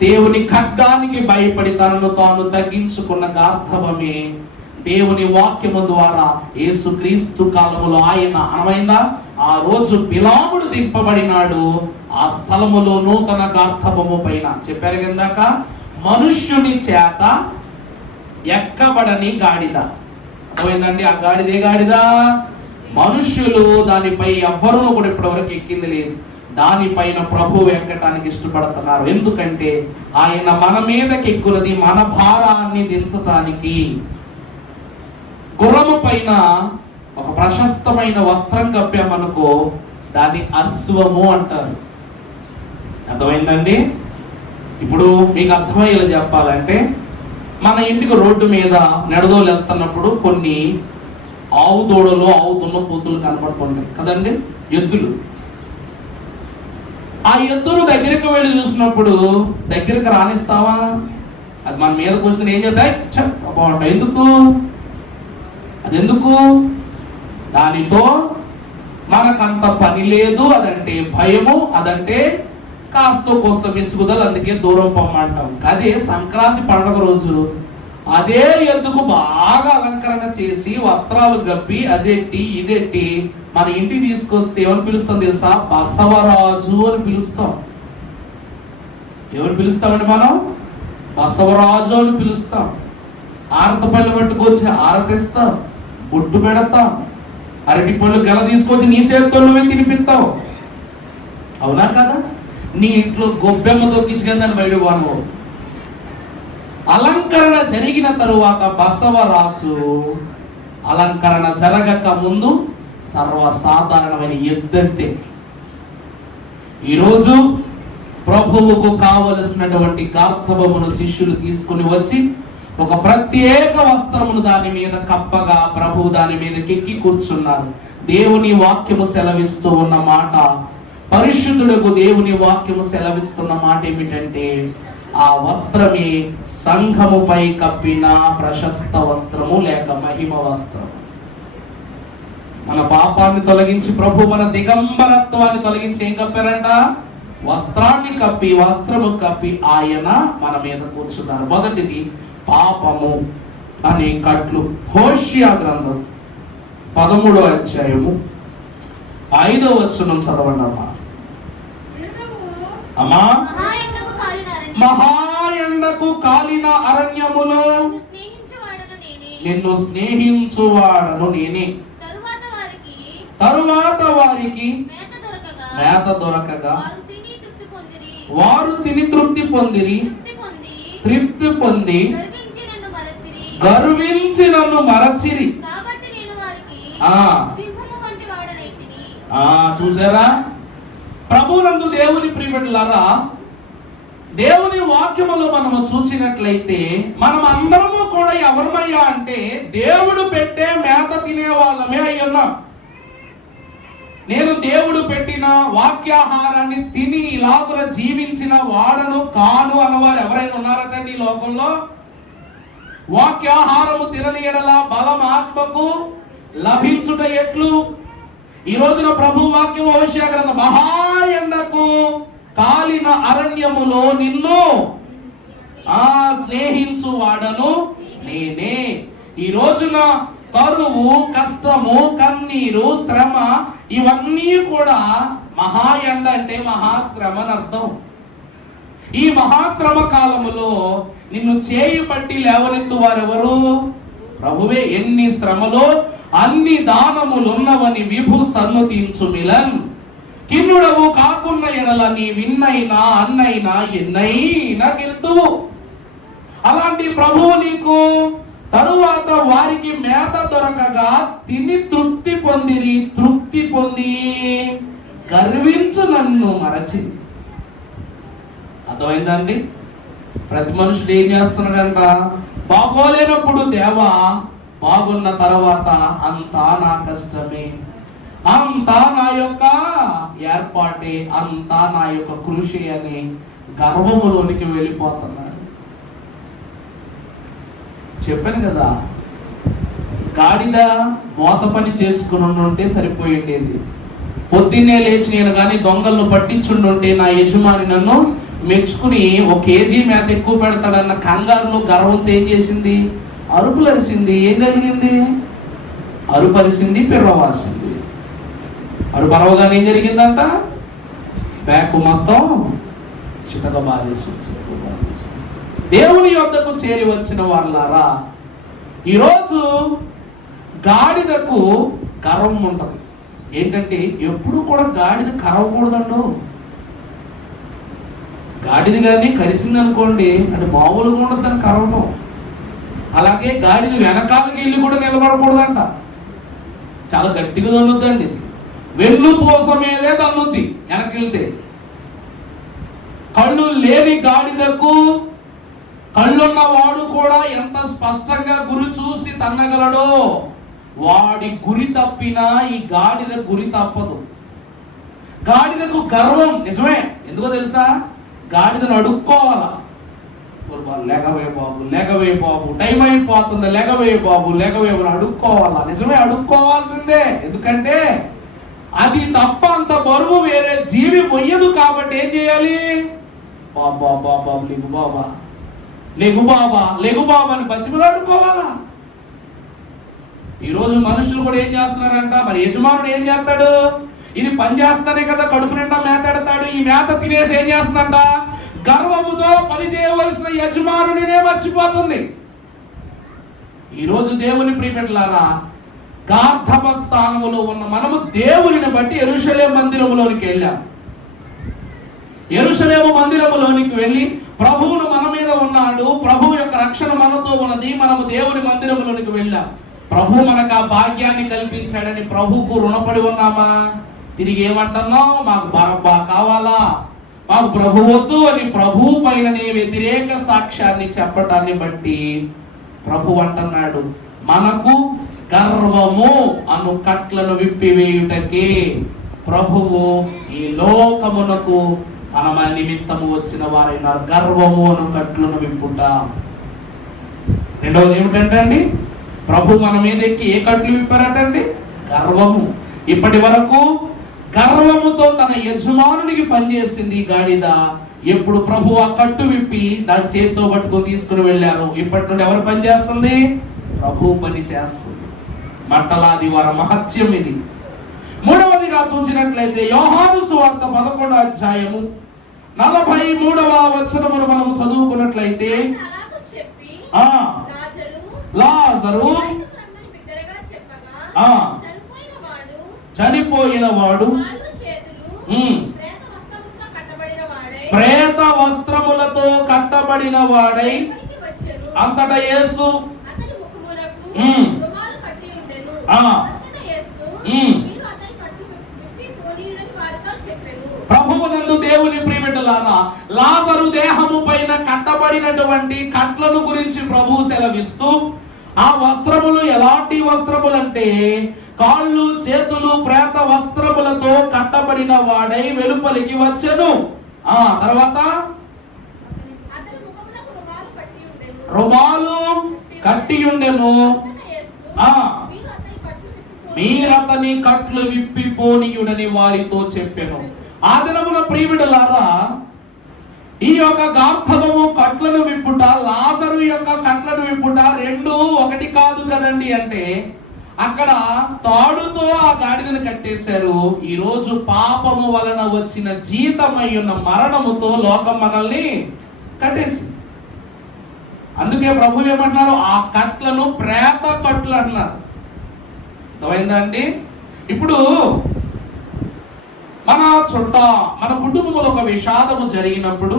దేవుని ఖడ్గానికి భయపడి తనను తాను తగ్గించుకున్న గార్ధవమే దేవుని వాక్యము ద్వారా యేసుక్రీస్తు కాలములో ఆయన అనమైందా ఆ రోజు బిలాముడు దింపబడినాడు. ఆ స్థలములో నూతన గార్ధవము పైన చెప్పారు కిందాక మనుష్యుని చేత ఎక్కబడని గాడిద. అర్థమైందండి? ఆ గాడిదే గాడిద. మనుష్యులు దానిపై ఎవ్వరూ కూడా ఇప్పటివరకు ఎక్కింది లేదు. దానిపైన ప్రభువు ఎక్కటానికి ఇష్టపడుతున్నారు. ఎందుకంటే ఆయన మన మీదకి ఎక్కున్నది మన భారాన్ని దించటానికి. గుర్రము పైన ఒక ప్రశస్తమైన వస్త్రం కప్పామనుకో దాన్ని అశ్వము అంటారు. అర్థమైందండి? ఇప్పుడు మీకు అర్థమయ్యేలా చెప్పాలంటే మన ఇంటికి రోడ్డు మీద నడదోలు వెళ్తున్నప్పుడు కొన్ని ఆవు దూడలు ఆవు దున్నపోతులు కనపడుతుంటాయి కదండి, ఎద్దులు. ఆ ఎద్దులు దగ్గరికి వెళ్ళి చూసినప్పుడు దగ్గరికి రానిస్తావా? అది మన మీదకి వస్తే ఏం చేస్తాయి? బాగుంటాయి. ఎందుకు? అది ఎందుకు? దానితో మనకంత పని లేదు, అదంటే భయము, అదంటే కాస్త కోస్త విసుగుదలు, అందుకే దూరం పొమ్మంటాం. అదే సంక్రాంతి పండుగ రోజు అదే ఎద్దుకు బాగా అలంకరణ చేసి వస్త్రాలు గప్పి అదెట్టి ఇదెట్టి మన ఇంటికి తీసుకొస్తే ఏమని పిలుస్తాం తెలుసా? బసవరాజు అని పిలుస్తాం. ఎవరు పిలుస్తామండి మనం? బసవరాజు అని పిలుస్తాం. ఆరత పళ్ళు పట్టుకొచ్చి ఆరతిస్తాం, బొట్టు పెడతాం, అరటి పళ్ళు గెల తీసుకొచ్చి నీ చేతితో నువ్వే తినిపిస్తావు. అవునా కదా? నీ ఇంట్లో గొబ్బెమ్మ దొక్కించుకొని బయట పోను. అలంకరణ జరిగిన తరువాత బసవరాజు అలంకరణ జరగక ముందు సర్వసాధారణమైన ఎద్దంతే. ఈరోజు ప్రభువుకు కావలసినటువంటి గార్ధవమును శిష్యులు తీసుకుని వచ్చి ఒక ప్రత్యేక వస్త్రమును దాని మీద కప్పగా ప్రభువు దాని మీద కెక్కి కూర్చున్నారు. దేవుని వాక్యము సెలవిస్తూ ఉన్న మాట, పరిశుద్ధులకు దేవుని వాక్యము సెలవిస్తున్న మాట ఏమిటంటే ఆ వస్త్రమే సంఘముపై కప్పిన ప్రశస్త వస్త్రము లేక మహిమ వస్త్రం. మన పాపాన్ని తొలగించి ప్రభు మన దిగంబరత్వాన్ని తొలగించి ఏం కప్పారంట? వస్త్రాన్ని కప్పి వస్త్రము కప్పి ఆయన మన మీద కూర్చున్నారు. మొదటిది పాపము అనే కట్లు. హోషియా గ్రంథం 13వ అధ్యాయము 5వ వచనం చదవండి అమ్మా. అమ్మా, మహాయండకు కాలిన అరణ్యములో నిన్ను స్నేహించువాడను నేనే. తరువాత వారికి మేత దొరకగా వారు తిని తృప్తి పొందిరి, తృప్తి పొంది గర్వించి నన్ను మరచిరి. చూసారా? ప్రభునందు దేవుని ప్రియబిడ్డలారా, దేవుని వాక్యములో మనము చూసినట్లయితే మనం అందరము కూడా ఎవరమయ్యా అంటే దేవుడు పెట్టే మేత తినే వాళ్ళమే అయ్యున్నాం. నేను దేవుడు పెట్టిన వాక్యాహారాన్ని తిని ఇలాగున జీవించిన వాడను కాను అన్నవారు ఎవరైనా ఉన్నారటండి ఈ లోకంలో? వాక్యాహారము తినని ఎడల బలం ఆత్మకు లభించుట ఎట్లు? ఈ రోజున ప్రభు వాక్యం హోషియా గ్రంథం, మహాయండకు కాలిన అరణ్యములో నిన్ను స్నేహించు వాడను నేనే. ఈ రోజున కరువు, కష్టము, కన్నీరు, శ్రమ ఇవన్నీ కూడా మహాయండ అంటే మహాశ్రమ అని అర్థం. ఈ మహాశ్రమ కాలములో నిన్ను చేయి పట్టి లేవనెత్తు వారెవరు? ప్రభువే. ఎన్ని శ్రమలో అన్ని దానములున్నవని విభు సన్మతించు మిలన్. కిన్నుడవు కాకున్న ఎడల నీ విన్నైనా అన్నైనా ఎన్నైనా గెలుతువు. అలాంటి ప్రభువు నీకు తరువాత వారికి మేత దొరకగా తిని తృప్తి పొందిరి, తృప్తి పొంది గర్వించు నన్ను మరచి. అర్థమైందండి? ప్రతి మనుషుడు ఏం చేస్తున్నాడంట? బాగోలేనప్పుడు దేవా, బాగున్న తర్వాత అంతా నా కష్టమే. అంతా నా యొక్క ఏర్పాటే, అంతా నా యొక్క కృషి అని గర్వములోనికి వెళ్ళిపోతున్నాడు. చెప్పాను కదా, గాడిద మోత పని చేసుకుని ఉంటే సరిపోయి ఉండేది. పొద్దున్నే లేచి నేను కానీ దొంగలను పట్టించుండుంటే నా యజమాని నన్ను మెచ్చుకుని 1 కేజీ మేత ఎక్కువ పెడతాడన్న కంగారులో గర్వంతో ఏం చేసింది? అరుపులు అరిసింది. ఏం జరిగింది? అరుపరిసింది, పిర్రవాసింది. అరుపు అరవగానే ఏం జరిగిందంట? బ్యాక్ మొత్తం చితక బాధేసింది. దేవుని యొద్దకు చేరి వచ్చిన వాళ్ళారా, ఈరోజు గాడిదకు గర్వం ఉంటుంది. ఏంటంటే ఎప్పుడు కూడా గాడిద కరవకూడదండు. గాడిద కానీ కరిసింది అనుకోండి, అంటే మామూలుగా ఉండదు దాన్ని కరవడం. అలాగే గాడిద వెనకాలకి వెళ్ళి కూడా నిలబడకూడదంట, చాలా గట్టిగా తన్నుద్దండి. వెన్ను పూస మీదే తన్నుద్ది వెనక్కి వెళ్తే. కళ్ళు లేని గాడిదకు కళ్ళున్న వాడు కూడా ఎంత స్పష్టంగా గురి చూసి తన్నగలడో, వాడి గురి తప్పినా ఈ గాడిద గురి తప్పదు. గాడిదకు గర్వం నిజమే. ఎందుకో తెలుసా? గాడిదను అడుక్కోవాలా. లెగవే బాబు, లెగవే బాబు, టైం అయిపోతుంది, లెగవే బాబు, లెగవే బాబు అడుక్కోవాలా. నిజమే, అడుక్కోవాల్సిందే. ఎందుకంటే అది తప్ప అంత బరువు వేరే జీవి మొయ్యదు. కాబట్టి ఏం చేయాలి? బాబా బాబా లేగు బాబా, లేగు బాబా, లేగు బాబా అని బతిమలు అడుక్కోవాలా. ఈరోజు మనుషులు కూడా ఏం చేస్తున్నారంట? మరి యజమానుడు ఏం చేస్తాడు? ఇది పని చేస్తానే కదా కడుపు నిండా మేత ఎడతాడు. ఈ మేత తినేసి ఏం చేస్తుందంట? గర్వముతో పని చేయవలసిన యజమానుడినే మర్చిపోతుంది. ఈరోజు దేవుని ప్రియపెట్టలారా, గార్ధప స్థానములో ఉన్న మనము దేవునిని బట్టి యెరూషలేము మందిరములోనికి వెళ్ళాం. యెరూషలేము మందిరములోనికి వెళ్ళి ప్రభువును మన మీద ఉన్నాడు, ప్రభువు యొక్క రక్షణ మనతో ఉన్నది, మనము దేవుని మందిరములోనికి వెళ్ళాం. ప్రభు మనకు ఆ భాగ్యాన్ని కల్పించాడని ప్రభువుకు రుణపడి ఉన్నామా? తిరిగి ఏమంటున్నాం? మాకు బరబ్బా కావాలా, మాకు ప్రభు వద్దు అని ప్రభు పైననే వ్యతిరేక సాక్ష్యాన్ని చెప్పటాన్ని బట్టి ప్రభు అంటున్నాడు, మనకు గర్వము అను కట్లను విప్పివేయుటకే ప్రభువు ఈ లోకమునకు మన నిమిత్తము వచ్చిన వారైనారు. గర్వము అను కట్లను విప్పుట. రెండవది ఏమిటంటే అండి, ప్రభు మన మీద ఎక్కి ఏ కట్లు విప్పారటండి? గర్వము. ఇప్పటి వరకు గర్వముతో తన యజమానునికి పనిచేసింది గాడిద. ఎప్పుడు ప్రభు ఆ కట్టు విప్పి దాని చేతితో పట్టుకొని తీసుకుని వెళ్ళారు, ఇప్పటి నుండి ఎవరు పని చేస్తుంది? ప్రభు పని చేస్తుంది. మట్టలాది వారి మహత్యం ఇది. మూడవదిగా చూసినట్లయితే యోహాను సువార్త 11వ అధ్యాయము 43వ వచనమును మనం చదువుకున్నట్లయితే, లాజరు చనిపోయిన వాడు ప్రేత వస్త్రములతో కట్టబడిన వాడై అంతటా యేసు ప్రభువునందు దేవుని ప్రియబిడ్డలారా, లాజరు దేహము పైన కట్టబడినటువంటి కట్లను గురించి ప్రభువు సెలవిస్తూ, ఆ వస్త్రములు ఎలాంటి వస్త్రములు అంటే కాళ్ళు చేతులు ప్రేత వస్త్రములతో కట్టబడిన వాడై వెలుపలికి వచ్చెను. ఆ తర్వాత రుమాలు కట్టి ఉండెను. మీరతని కట్లు విప్పిపోనీయుడని వారితో చెప్పెను. ఆ దినమున ప్రియబిడ్డలారా, ఈ యొక్క గార్ధవము కట్లను విప్పుట, లాజరు యొక్క కట్లను విప్పుట రెండు ఒకటి కాదు కదండి. అంటే అక్కడ తాడుతో ఆ గాడిదను కట్టేశారు. ఈ రోజు పాపము వలన వచ్చిన జీతమై ఉన్న మరణముతో లోకం మనల్ని కట్టేసింది. అందుకే ప్రభు ఏమంటున్నారు? ఆ కట్లను ప్రేత కట్లు అంటున్నారు. అర్థమైందా అండి? ఇప్పుడు మన కుటుంబంలో ఒక విషాదము జరిగినప్పుడు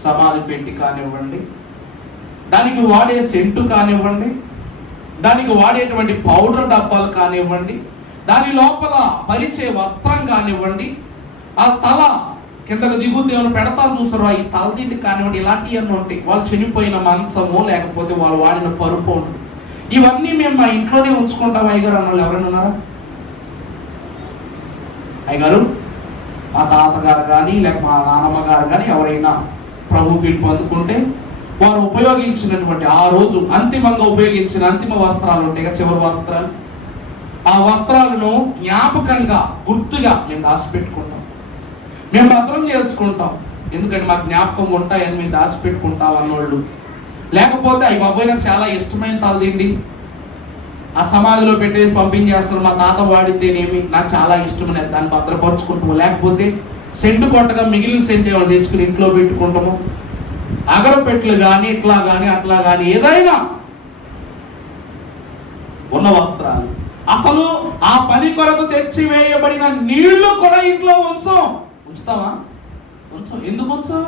సమాధి పెట్టి కానివ్వండి, దానికి వాడే సెంటు కానివ్వండి, దానికి వాడేటువంటి పౌడర్ డబ్బాలు కానివ్వండి, దాని లోపల పరిచే వస్త్రం కానివ్వండి, ఆ తల కిందకు దిగుద్ది ఏమైనా పెడతారు చూసారు, ఈ తలదిండి కానివ్వండి, ఇలాంటివన్నీ ఉంటాయి. వాళ్ళు చనిపోయిన మంచము లేకపోతే వాళ్ళు వాడిన పరుపు ఉంటుంది. ఇవన్నీ మేము మా ఇంట్లోనే ఉంచుకుంటాం. అయ్యగారు అన్న వాళ్ళు ఎవరైనా ఉన్నారా? అయ్యగారు మా తాతగారు కానీ లేక మా నాన్నమ్మ గారు కానీ ఎవరైనా ప్రభు పిలుపు అందుకుంటే వారు ఉపయోగించినటువంటి ఆ రోజు అంతిమంగా ఉపయోగించిన అంతిమ వస్త్రాలు ఉంటాయి కదా, చివరి వస్త్రాలు, ఆ వస్త్రాలను జ్ఞాపకంగా గుర్తుగా మేము దాచిపెట్టుకుంటాం, మేము భద్రం చేసుకుంటాం. ఎందుకంటే మాకు జ్ఞాపకం ఉంటాయని మేము దాచిపెట్టుకుంటాం అన్నోళ్ళు. లేకపోతే అవి బాబోయ్ నాకు చాలా ఇష్టమైన తలదిండి ఆ సమాధిలో పెట్టేసి పంపించేస్తారు, మా తాత వాడితేనేమి నాకు చాలా ఇష్టమని దాన్ని భద్రపరుచుకుంటాము. లేకపోతే సెంటు కొట్టగా మిగిలిన సెంటు ఏమైనా తెచ్చుకుని ఇంట్లో పెట్టుకుంటాము. అగరపెట్లు కానీ ఇట్లా కానీ అట్లా కానీ ఏదైనా ఉన్న వస్త్రాలు, అసలు ఆ పని కొరకు తెచ్చి వేయబడిన నీళ్లు కూడా ఇంట్లో ఉంచుతావా? ఉంచం. ఎందుకు ఉంచం?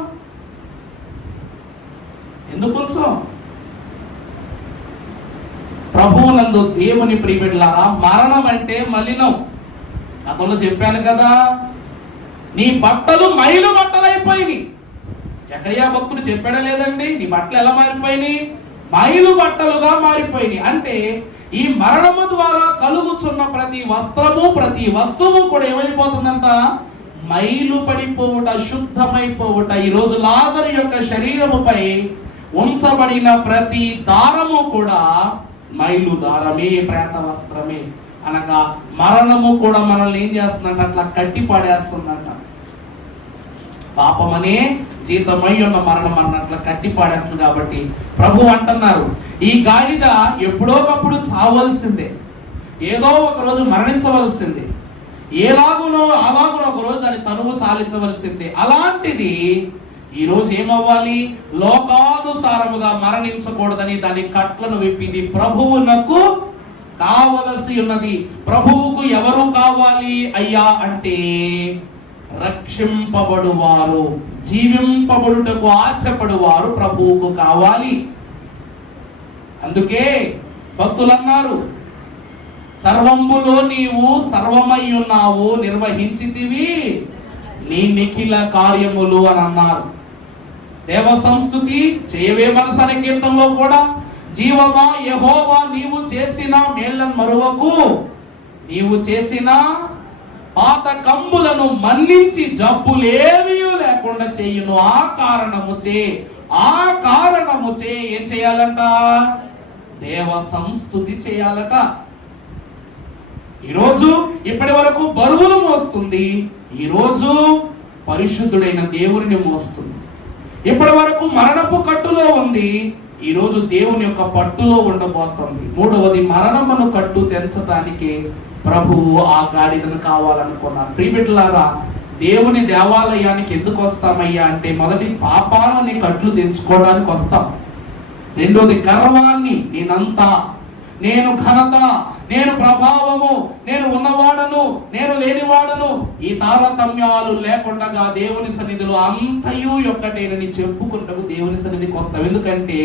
ప్రభువునందు దేవుని ప్రియబిడ్డలారా, మరణం అంటే మలినం. గతంలో చెప్పాను కదా, నీ బట్టలు మైలు బట్టలైపోయినాయి. జకరియా భక్తుడు చెప్పాడా లేదండి? నీ బట్టలు ఎలా మారిపోయినాయి? మైలు బట్టలుగా మారిపోయినాయి. అంటే ఈ మరణము ద్వారా కలుగుచున్న ప్రతి వస్త్రము ప్రతి వస్తువు కూడా ఏమైపోతుందంట? మైలు పడిపోవుట, శుద్ధమైపోవుట. ఈరోజు లాజరు యొక్క శరీరముపై ఉంచబడిన ప్రతి దారము కూడా మైలు దారమే, ప్రేత వస్త్రమే. అనగా మరణము కూడా మనల్ని ఏం చేస్తుందంట? అట్లా కట్టి పాడేస్తుందంట. పాపమనే జీతమై ఉన్న మరణం అన్నట్ల కట్టి పాడేస్తుంది. కాబట్టి ప్రభు అంటున్నారు, ఈ గాడిద ఎప్పుడోకప్పుడు చావలసిందే, ఏదో ఒక రోజు మరణించవలసిందే, అలాగునో ఒక రోజు దాని తనువు చాలించవలసిందే. అలాంటిది ఈ రోజు ఏమవ్వాలి? లోకానుసారముగా మరణించకూడదని దాని కట్లను విప్పింది. ప్రభువునకు కావలసి ఉన్నది. ప్రభువుకు ఎవరు కావాలి అయ్యా అంటే రక్షింపబడువారు, జీవింపబడుటకు ఆశపడువారు ప్రభువుకు కావాలి. అందుకే భక్తులు అన్నారు, సర్వములో నీవు సర్వమై ఉన్నావు, నిర్వహించితివి నీ నిఖిల కార్యములు అని అన్నారు. దేవ సంస్తుతి చేయవే మనసు అనే కీర్తనలో కూడా, జీవమా యెహోవా నీవు చేసిన మేళ్లను మరువకు, నీవు చేసిన పాత కంబులను మన్నించి జబ్బులేవీ లేకుండా చేయును. ఆ కారణము చే ఏం చేయాలంట? దేవ సంస్తుతి చేయాలట. ఈరోజు ఇప్పటి వరకు బరువులు మోస్తుంది, ఈరోజు పరిశుద్ధుడైన దేవుని మోస్తుంది. ఇప్పటి వరకు మరణపు కట్టులో ఉంది, ఈరోజు దేవుని యొక్క పట్టులో ఉండబోతుంది. మూడవది, మరణమును కట్టు తెంచడానికి ప్రభువు ఆ గాడిదను కావాలనుకున్నారు. ప్రియబిడ్డలారా, దేవుని దేవాలయానికి ఎందుకు వస్తామయ్యా అంటే, మొదటి పాపాలని కట్లు తెంచుకోవడానికి వస్తాం. రెండోది గర్వాన్ని, నేనంతా, నేను ఘనత, నేను ప్రభావము, నేను ఉన్నవాడను, నేను లేనివాడను, ఈ తారతమ్యాలు లేకుండా దేవుని సన్నిధిలో అంతయు ఒక్కటేనని చెప్పుకుంటూ దేవుని సన్నిధికి వస్తాం. ఎందుకంటే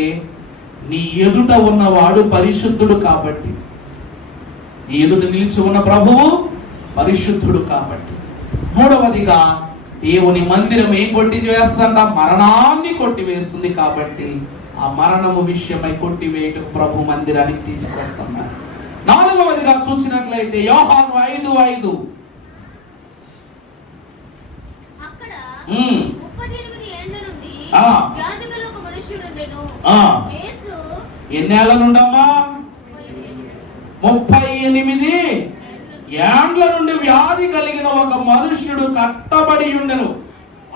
నీ ఎదుట ఉన్నవాడు పరిశుద్ధుడు కాబట్టి, నీ ఎదుట నిలిచి ఉన్న ప్రభువు పరిశుద్ధుడు కాబట్టి. మూడవదిగా, దేవుని మందిరం ఏం కొట్టివేస్తుందంట? మరణాన్ని కొట్టివేస్తుంది. కాబట్టి ఆ మరణము విషయమై కొట్టివేయటం ప్రభు మందిరానికి తీసుకొస్తున్నారు. నాలుగవదిగా చూసినట్లయితే యోహాను 5:5, ఎన్నేళ్ల నుండమ్మా? 38 ఏండ్ల నుండి వ్యాధి కలిగిన ఒక మనుష్యుడు కట్టబడి ఉండెను.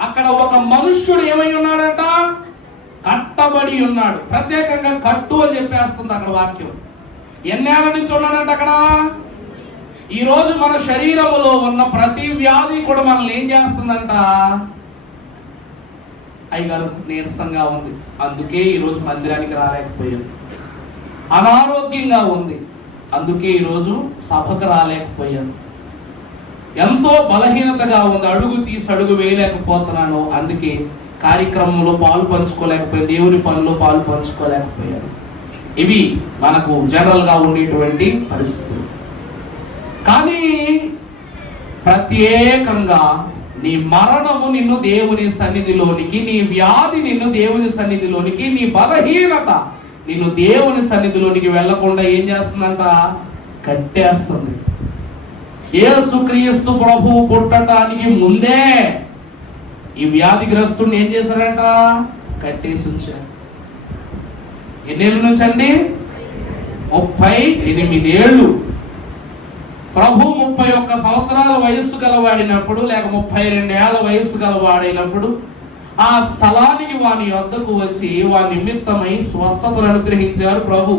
అక్కడ ఒక మనుష్యుడు ఏమై ఉన్నాడంట? కట్టబడి ఉన్నాడు. ప్రత్యేకంగా కట్టు అని చెప్పేస్తుంది అక్కడ వాక్యం. ఎన్నేళ్ల నుంచి ఉన్నాడంట అక్కడ? ఈ రోజు మన శరీరములో ఉన్న ప్రతి వ్యాధి కూడా మనల్ని ఏం చేస్తుందంట? అయ్యగారు నీరసంగా ఉంది, అందుకే ఈరోజు మందిరానికి రాలేకపోయాను. అనారోగ్యంగా ఉంది, అందుకే ఈరోజు సభకు రాలేకపోయాను. ఎంతో బలహీనతగా ఉంది, అడుగు తీసి అడుగు వేయలేకపోతున్నాను, అందుకే కార్యక్రమంలో పాలు పంచుకోలేకపోయాను, దేవుని పనుల్లో పాలు పంచుకోలేకపోయాను. ఇవి మనకు జనరల్ గా ఉండేటువంటి పరిస్థితులు. కానీ ప్రత్యేకంగా నీ మరణము నిన్ను దేవుని సన్నిధిలోనికి, నీ వ్యాధి నిన్ను దేవుని సన్నిధిలోనికి, నీ బలహీనత నిన్ను దేవుని సన్నిధిలోనికి వెళ్లకుండా ఏం చేస్తుందంట? కట్టేస్తుంది. యేసుక్రీస్తు ప్రభువు పుట్టడానికి ముందే ఈ వ్యాధిగ్రస్తుడిని ఏం చేశారంట? కట్టేసి ఉంచారు. ఎన్నేళ్ళ నుంచి అండి? 38 ఏళ్ళు. ప్రభు 31 సంవత్సరాల వయస్సు గలవాడినప్పుడు, లేక 32 ఏళ్ల వయస్సు గలవాడైనప్పుడు ఆ స్థలానికి వాని వద్దకు వచ్చి వాని నిమిత్తమై స్వస్థతను అనుగ్రహించారు ప్రభు.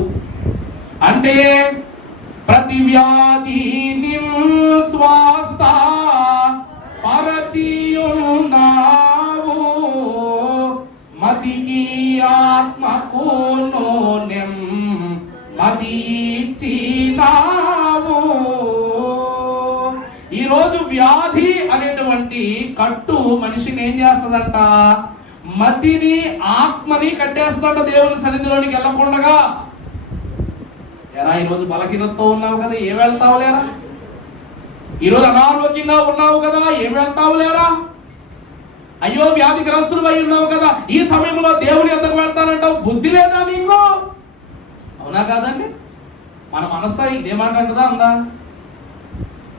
అంటే ప్రతి వ్యాధిని స్వస్థ పరచియున్నావు, మదికి ఆత్మకు నోనెం మదిచ్చినావు. ఈరోజు వ్యాధి అనేటువంటి కట్టు మనిషిని ఏం చేస్తుందంట? మతిని ఆత్మని కట్టేస్తుందంట దేవుని సన్నిధిలోనికి వెళ్ళకుండా. ఎరా ఈరోజు బలహీనతతో ఉన్నావు కదా, ఏం వెళ్తావు లేరా? ఈరోజు అనారోగ్యంగా ఉన్నావు కదా, ఏం వెళ్తావు లేరా? అయ్యో వ్యాధిగ్రస్తులు అయి ఉన్నావు కదా, ఈ సమయంలో దేవుని ఎందుకు వెళ్తానంటావు? బుద్ధి లేదా నీకు? అవునా కాదండి? మన మనస్సు ఇదేమాటంటదా అందా?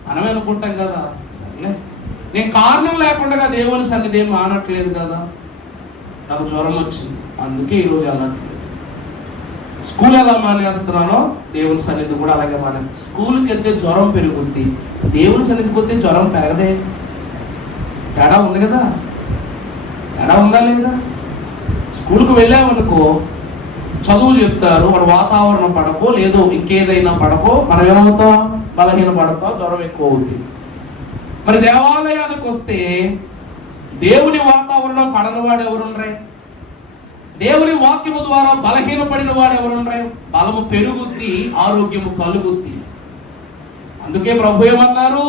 మనమే అనుకుంటాం కదా, సరేలే నేను కారణం లేకుండా దేవుని సన్నిధి ఏం మానట్లేదు కదా, నాకు జ్వరం వచ్చింది అందుకే ఈరోజు అనట్లేదు. స్కూల్ ఎలా మానేస్తున్నానో దేవుని సన్నిధి కూడా అలాగే మానేస్తాను. స్కూల్కి వెళ్తే జ్వరం పెరుగుద్ది, దేవుని సన్నిధికి వస్తే జ్వరం పెరగదే. తేడా ఉంది కదా, తేడా ఉందా లేదా? స్కూల్కి వెళ్ళామనుకో, చదువు చెప్తారు, వాడు వాతావరణం పడకో లేదో ఇంకేదైనా పడకో మనం ఏమవుతాం? బలహీన పడతాం, జ్వరం ఎక్కువ అవుతుంది. మరి దేవాలయానికి వస్తే దేవుని వాతావరణం పడని వాడు ఎవరుండ్రే? దేవుని వాక్యము ద్వారా బలహీన పడిన వాడు ఎవరుండ్రే? బలము పెరుగుద్ది, ఆరోగ్యము కలుగుద్ది. అందుకే ప్రభు ఏమన్నారు?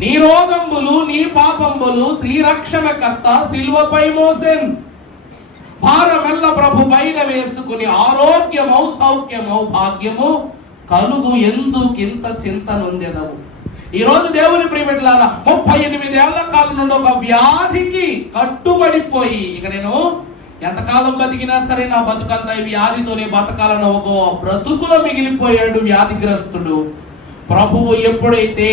నీ రోగంబులు నీ పాపంబులు శ్రీరక్షణకర్త సిలువపై మోసెన్, భారమెల్ల ప్రభు పైన వేసుకుని ఆరోగ్యమౌ సౌఖ్యమౌ భాగ్యము కలుగు ఎందుకింత చింత నొందెదవు. ఈరోజు దేవుని ప్రియమిట్లారా 38 ఏళ్ల కాలం నుండి ఒక వ్యాధికి కట్టుబడిపోయి, ఇక నేను ఎంతకాలం బతికినా సరే నా బతుకంతా ఈ వ్యాధితోనే బతకాలని ఒక బ్రతుకులో మిగిలిపోయాడు వ్యాధిగ్రస్తుడు. ప్రభువు ఎప్పుడైతే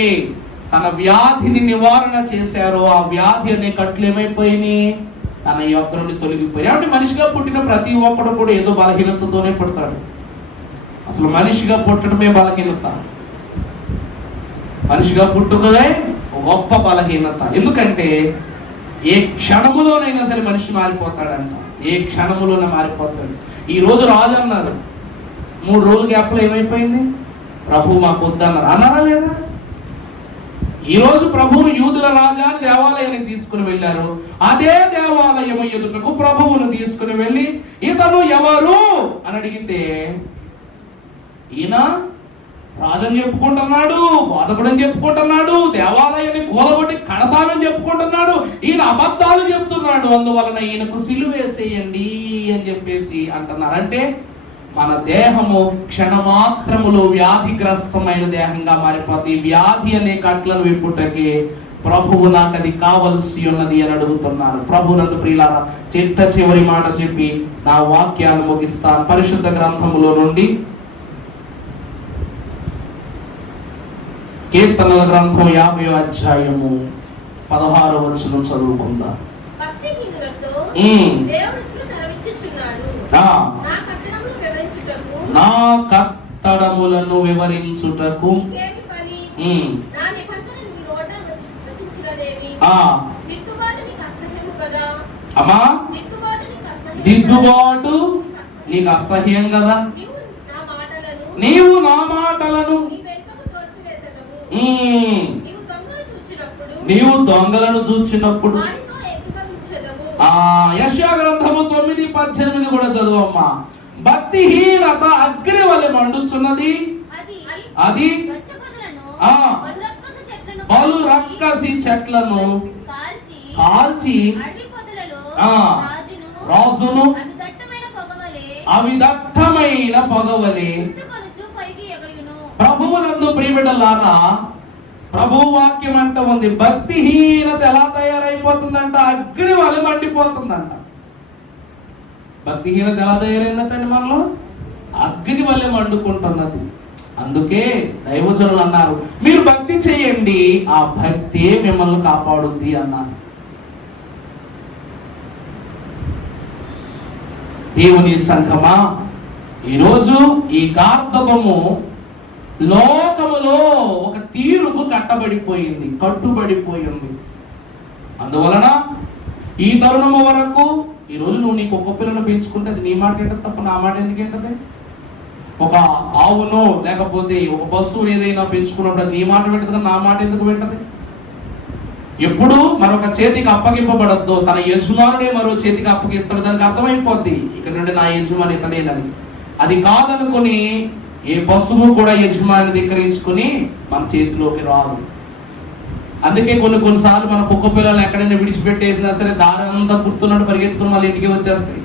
తన వ్యాధిని నివారణ చేశారో ఆ వ్యాధి అనే కట్లు ఏమైపోయినాయి? తన యొద్ద నుండి తొలగిపోయి. అంటే మనిషిగా పుట్టిన ప్రతి ఒక్కడు కూడా ఏదో బలహీనతతోనే పుడతాడు. అసలు మనిషిగా పుట్టడమే బలహీనత. మనిషిగా పుట్టుకదే గొప్ప బలహీనత. ఎందుకంటే ఏ క్షణములోనైనా సరే మనిషి మారిపోతాడంట, ఏ క్షణములోనే మారిపోతాడు. ఈ రోజు రాజు అన్నారు, 3 రోజుల గ్యాప్లో ఏమైపోయింది? ప్రభు మాకు వద్దన్నారు, అన్నారా లేదా? ఈ రోజు ప్రభువును యూదుల రాజా అని దేవాలయానికి తీసుకుని వెళ్ళారు. అదే దేవాలయం ఎదుటకు ప్రభువును తీసుకుని వెళ్ళి ఇతను ఎవరు అని అడిగితే ఈయన రాజని చెప్పుకుంటున్నాడు, బోధకుడని చెప్పుకుంటున్నాడు, దేవాలయాన్ని కూలగొట్టి కడతామని చెప్పుకుంటున్నాడు, ఈయన అబద్ధాలు చెప్తున్నాడు, అందువలన ఈయనకు సిలువేసేయండి అని చెప్పేసి అంటున్నారు. అంటే మన దేహము క్షణమాత్రములో వ్యాధిగ్రస్తమైన దేహంగా మారిపోతుంది. వ్యాధి అనే కట్లను విప్పుటకి ప్రభువు నాకు అది కావలసి ఉన్నది అని అడుగుతున్నారు. ప్రభు నందు ప్రియులారా, చివరి మాట చెప్పి నా వాక్యాన్ని ముగిస్తాను. పరిశుద్ధ గ్రంథములో నుండి కీర్తనల గ్రంథం 50వ అధ్యాయము 16వ వచనం చదువుకుందాం. నా కట్టడములను వివరించుటకు అమ్మా దిద్దుబాటు నీకు అసహ్యం కదా, నీవు నా మాటలను నీవు దొంగలను చూచినప్పుడు. యెషయా గ్రంథము 9:18 కూడా చదువమ్మా. భక్తిహీనత అగ్ని వలె మండుచున్నది, అది పలు రక్కసి చెట్లను కాల్చి రాజును అవి దట్టమైన పొగవలే. ప్రభువునందు ప్రియబిడ్డలారా, ప్రభు వాక్యం అంట ఉంది, భక్తిహీనత ఎలా తయారైపోతుందంట? అగ్ని వలె మండిపోతుందంట. భక్తిహీనత ఎలా తయారైందంటే మనలో అగ్ని వలె మండుకుంటున్నది. అందుకే దైవజనులు అన్నారు, మీరు భక్తి చేయండి, ఆ భక్తే మిమ్మల్ని కాపాడుద్ది అన్నారు. దేవుని సంఘమా, ఈరోజు ఈ గార్ధబము లోకములో ఒక తీరుకు కట్టుబడిపోయింది. అందువలన ఈ తరుణము వరకు ఈరోజు నువ్వు నీ కుక్క పిల్లను పెంచుకుంటే అది నీ మాట ఏంటది తప్ప నా మాట ఎందుకు ఏంటది? ఒక ఆవును లేకపోతే ఒక పశువును ఏదైనా పెంచుకున్నప్పుడు అది నీ మాట వింటది కానీ నా మాట ఎందుకు వింటది? ఎప్పుడు మరొక చేతికి అప్పగింపబడద్దు, తన యజమానుడే మరో చేతికి అప్పగిస్తాడు. దానికి అర్థమైపోద్ది ఇక్కడ నుండి నా యజమాని ఇతడేనని. అది కాదనుకుని ఏ పశువు కూడా యజమాని ధిక్కరించుకుని మన చేతిలోకి రాదు. అందుకే కొన్నిసార్లు మన కుక్క పిల్లలు ఎక్కడైనా విడిచిపెట్టేసినా సరే దారి అంతా గుర్తున్నట్టు పరిగెత్తుకుని మళ్ళీ ఇంటికి వచ్చేస్తాయి.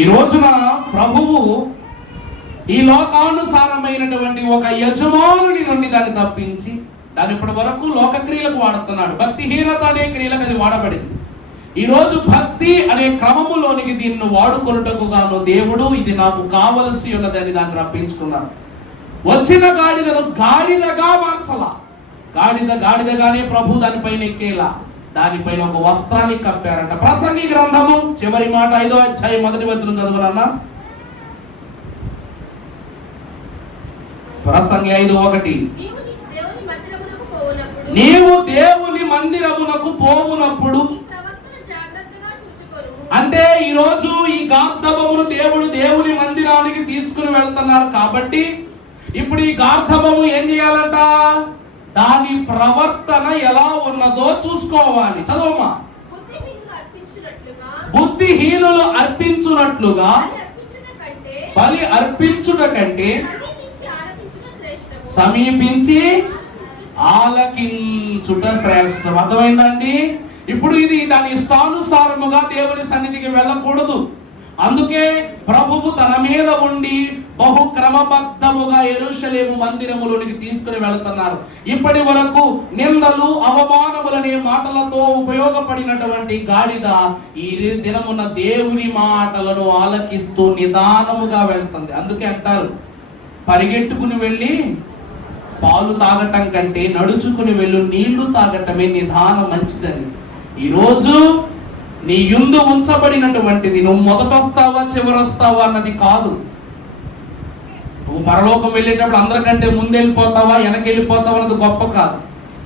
ఈ రోజున ప్రభువు ఈ లోకానుసారమైనటువంటి ఒక యజమానుని నుండి దాన్ని తప్పించి దాని ఇప్పటి వరకు లోక క్రియలకు వాడుతున్నాడు. భక్తిహీనత అనే క్రియలకు అది వాడబడింది. ఈ రోజు భక్తి అనే క్రమములోనికి దీన్ని వాడుకొనుటకు గాను దేవుడు ఇది నాకు కావలసి ఉన్నదని దాన్ని రప్పించుకున్నాడు. వచ్చిన గాడిదను గాడిదగా మార్చలా, గాడిదగానే ప్రభు దానిపైన ఎక్కేలా దానిపైన ఒక వస్త్రాన్ని కప్పారంట. ప్రసంగి గ్రంథము చివరి మాట 5వ అధ్యాయం 1వ వచనం చదవనన్నా. ప్రసంగి 5:1, నీవు దేవుని మందిరమునకు పోవునప్పుడు, అంటే ఈరోజు ఈ గార్ధబమును దేవుని మందిరానికి తీసుకుని వెళ్తున్నారు కాబట్టి ఇప్పుడు ఈ గార్ధబము ఏం చేయాలంట? దాని ప్రవర్తన ఎలా ఉన్నదో చూసుకోవాలి. చదవమ్మా. బుద్ధిహీనులు అర్పించునట్లుగా బలి అర్పించుట కంటే సమీపించి ఆలకించుట శ్రేష్టం. అర్థమైందండి? ఇప్పుడు ఇది దాని ఇష్టానుసారముగా దేవుని సన్నిధికి వెళ్ళకూడదు. అందుకే ప్రభువు తన మీద ఉండి బహు క్రమబద్ధముగా యెరూషలేము మందిరములోనికి తీసుకుని వెళుతున్నారు. ఇప్పటి వరకు నిందలు అవమానములనే మాటలతో ఉపయోగపడినటువంటి గాడిద ఈ దినమున దేవుని మాటలను ఆలకిస్తూ నిదానముగా వెళ్తుంది. అందుకే అంటారు, పరిగెట్టుకుని వెళ్ళి పాలు తాగటం కంటే నడుచుకుని వెళ్ళు నీళ్లు తాగటమే నిదానం మంచిదని. ఈరోజు నీ యందు ఉంచబడినటువంటిది నువ్వు మొదట వస్తావా చివరి వస్తావా అన్నది కాదు. నువ్వు పరలోకం వెళ్ళేటప్పుడు అందరికంటే ముందు వెళ్ళిపోతావా వెనకెళ్ళిపోతావా అన్నది గొప్ప కాదు.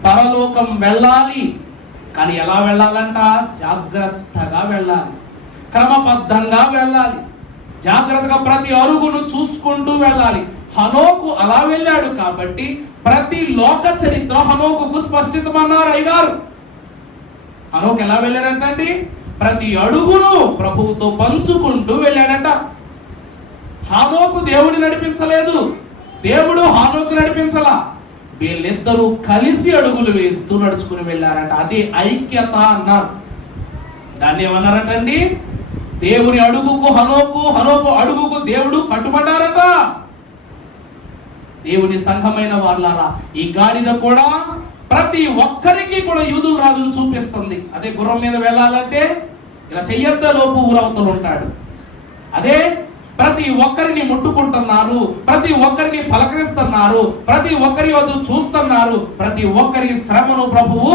పరలోకం వెళ్ళాలి, కానీ ఎలా వెళ్ళాలంట? జాగ్రత్తగా వెళ్ళాలి, క్రమబద్ధంగా వెళ్ళాలి, జాగ్రత్తగా ప్రతి అరుగును చూసుకుంటూ వెళ్ళాలి. హనోకు అలా వెళ్ళాడు కాబట్టి ప్రతి లోక చరిత్ర హనోకుకు స్పష్టితమన్నారు అయ్యగారు. హనోకు ఎలా వెళ్ళాడంటండి? ప్రతి అడుగును ప్రభువుతో పంచుకుంటూ వెళ్ళాడట. హానోకు దేవుడిని నడిపించలేదు, దేవుడు హానోకు నడిపించలా. వీళ్ళిద్దరూ కలిసి అడుగులు వేస్తూ నడుచుకుని వెళ్ళారట. అదే ఐక్యత అన్నారు. దాన్ని ఏమన్నారటండి? దేవుని అడుగుకు హనోకు, హనోకు అడుగుకు దేవుడు కట్టుబడ్డారట. దేవుని సంఘమైన వాళ్ళారా, ఈ గాడిద కూడా ప్రతి ఒక్కరికి కూడా యూదుల రాజును చూపిస్తుంది. అదే గుర్రం మీద వెళ్ళాలంటే ఇలా చెయ్యొద్ద లోపు ఊరవతలు ఉంటాడు. అదే ప్రతి ఒక్కరిని ముట్టుకుంటున్నారు, ప్రతి ఒక్కరిని పలకరిస్తున్నారు, ప్రతి ఒక్కరి వద్ద చూస్తున్నారు, ప్రతి ఒక్కరి శ్రమను ప్రభువు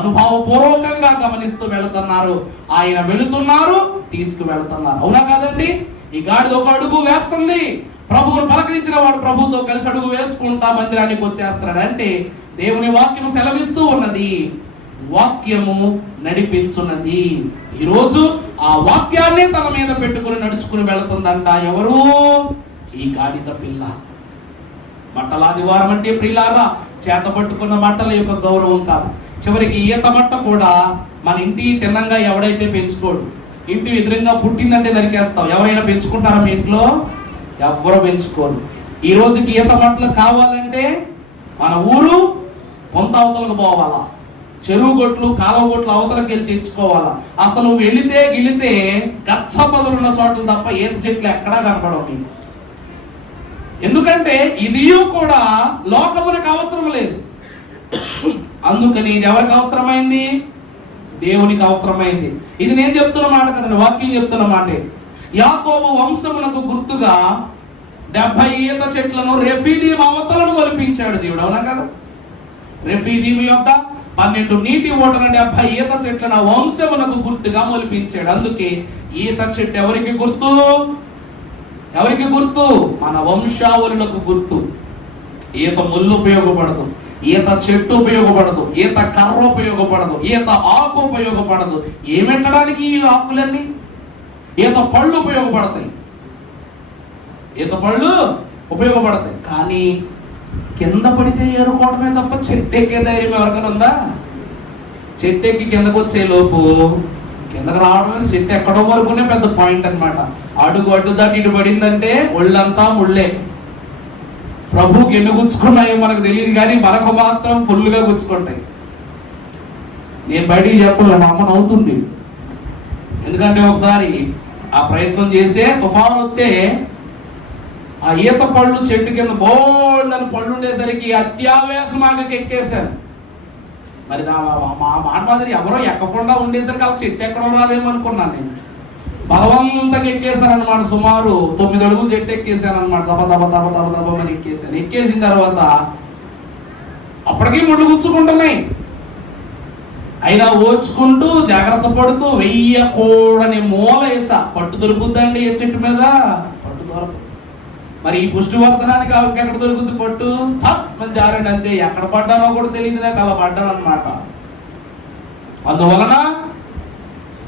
అనుభవపూర్వకంగా గమనిస్తూ వెళుతున్నారు. ఆయన వెళుతున్నారు, తీసుకువెళుతున్నారు. అవునా కాదండి? ఈ గాడిద ఒక అడుగు వేస్తుంది, ప్రభువును పలకరించిన వాడు ప్రభువుతో కలిసి అడుగు వేసుకుంటా మందిరానికి వచ్చేస్తాడు. అంటే దేవుని వాక్యము సెలవిస్తూ ఉన్నది, వాక్యము నడిపించున్నది. ఈరోజు ఆ వాక్యాన్ని తన మీద పెట్టుకుని నడుచుకుని వెళుతుందంట. ఎవరు? ఈ గాడిద పిల్ల. మట్టలాదివారం అంటే ప్రియులారా చేత పట్టుకున్న మట్టల యొక్క గౌరవం కాదు. చివరికి ఈత మట్ట కూడా మన ఇంటి తిన్నంగా ఎవడైతే పెంచుకోడు. ఇంటి ఎదురుగా పుట్టిందంటే నరికేస్తాం. ఎవరైనా పెంచుకుంటారా మీ ఇంట్లో? ఎవ్వరు పెంచుకోరు. ఈ రోజుకి ఈత మట్టలు కావాలంటే మన ఊరు పొంత అవతలకు పోవాలా, చెరువు గొట్లు కాలువ గొట్లు అవతలకి వెళ్ళి తెచ్చుకోవాలా. అసలు నువ్వు గిలితే గచ్చ పదులున్న చోట్ల తప్ప ఈత చెట్లు ఎక్కడా కనపడవు. ఎందుకంటే ఇది కూడా లోకమునికి అవసరం లేదు. అందుకని ఇది ఎవరికి అవసరమైంది? దేవునికి అవసరమైంది. ఇది నేను చెప్తున్న మాట కదండి, వాక్యం చెప్తున్న మాటే. యాకోబు వంశమునకు గుర్తుగా 70 ఈత చెట్లను రెఫీదీం అవతలను మొలిపించాడు దేవుడు, అవునా కదా? రెఫీదీం యొక్క 12 నీటి ఓటల 70 ఈత చెట్లను వంశమునకు గుర్తుగా మొలిపించాడు. అందుకే ఈత చెట్టు ఎవరికి గుర్తు? ఎవరికి గుర్తు? మన వంశావళులకు గుర్తు. ఈత ముళ్ళు ఉపయోగపడదు, ఈత చెట్టు ఉపయోగపడదు, ఈత కర్ర ఉపయోగపడదు, ఈత ఆకు ఉపయోగపడదు. ఏమెట్టడానికి ఈ ఆకులన్నీ? ఈత పళ్ళు ఉపయోగపడతాయి, ఈత పళ్ళు ఉపయోగపడతాయి. కానీ కింద పడితే ఏరుకోవడమే తప్ప చెట్టు ఎక్కే ధైర్యం ఎవరికైనా ఉందా? చెట్టు ఎక్కి కిందకు వచ్చే లోపు కిందకు రావడం చెట్టు ఎక్కడో వరకునే పెద్ద పాయింట్ అన్నమాట. అడుగు అడ్డు దాటి ఇటు పడిందంటే ఒళ్ళంతా ముళ్ళే. ప్రభువుకి ఎన్ని గుచ్చుకున్నాయో మనకు తెలియదు, కానీ మనకు మాత్రం ఫుల్గా గుచ్చుకుంటాయి. నేను బయటికి చెప్పలే, మా అమ్మ నవ్వుతుంది. ఎందుకంటే ఒకసారి ఆ ప్రయత్నం చేసే తుఫాను వస్తే ఆ ఈత పళ్ళు చెట్టు కింద బోల్డని పళ్ళు ఉండేసరికి అత్యావేశమాగకి ఎక్కేశాను. మరి మా మాట మాదిరి ఎవరో ఎక్కకుండా ఉండేసరికి అలా చెట్టు ఎక్కడో రాదేమో అనుకున్నాను. నేను బలవంతంగా ఎక్కేసాను అనమాట. సుమారు 9 అడుగులు చెట్టు ఎక్కేసాను అనమాట. దబ దబ దబ దబ దబని ఎక్కేసాను. ఎక్కేసిన తర్వాత అప్పటికీ ముళ్ళు గుచ్చుకుంటున్నాయి. అయినా ఓచుకుంటూ జాగ్రత్త పడుతూ వెయ్యకూడని మూల వేసా. పట్టు దొరుకుద్దండి ఏ చెట్టు మీద? పట్టు దొరకదు. మరి ఈ పుష్టివర్తనానికి ఎక్కడ దొరుకుద్ది పట్టు? తప్పని జారండి అంతే. ఎక్కడ పడ్డానో కూడా తెలియదు నాకు, అలా పడ్డాను అనమాట. అందువలన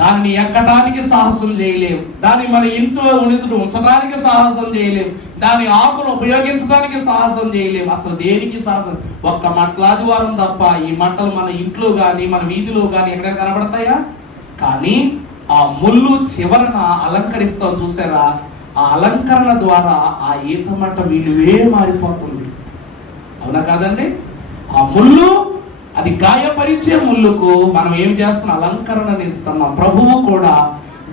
దాన్ని ఎక్కడానికి సాహసం చేయలేము, దాన్ని మన ఇంట్లో ఉంచడానికి సాహసం చేయలేము, దాని ఆకులు ఉపయోగించడానికి సాహసం చేయలేము. అసలు దేనికి సాహసం? ఒక్క మట్లాదివారం తప్ప ఈ మట్టలు మన ఇంట్లో కానీ మన వీధిలో కానీ ఎక్కడైనా కనబడతాయా? కానీ ఆ ముళ్ళు చివరన అలంకరిస్తాం చూసారా? ఆ అలంకరణ ద్వారా ఆ ఈత మట్ట విలువే మారిపోతుంది, అవునా కాదండి? ఆ ముళ్ళు, అది గాయపరిచే ముళ్ళుకు మనం ఏం చేస్తున్నాం? అలంకరణని ఇస్తున్నాం. ప్రభువు కూడా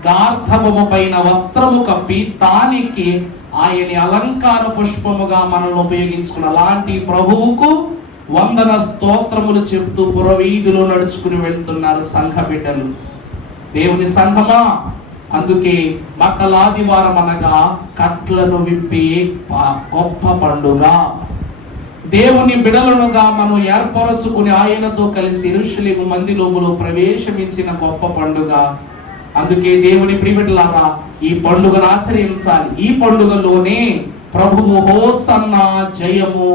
గార్ధబొమ్మ పైన వస్త్రము కప్పి తానికి ఆయని అలంకార పుష్పముగా మనల్ని ఉపయోగించుకున్న అలాంటి ప్రభువుకు వందన స్తోత్రములు చెప్తూ పురవీధిలో నడుచుకుని వెళ్తున్నారు సంఘ బిడ్డలు. దేవుని సంఘమా, అందుకే మట్టలాదివారం అనగా కట్లను విప్పి గొప్ప పండుగ. దేవుని బిడలనుగా మనం ఏర్పరచుకుని ఆయనతో కలిసి యెరూషలేము మందిరములో ప్రవేశించిన గొప్ప పండుగ. అందుకే దేవుని ప్రియబిడ్డలారా, ఈ పండుగను ఆచరించాలి. ఈ పండుగలోనే ప్రభువు హోసన్నా జయము,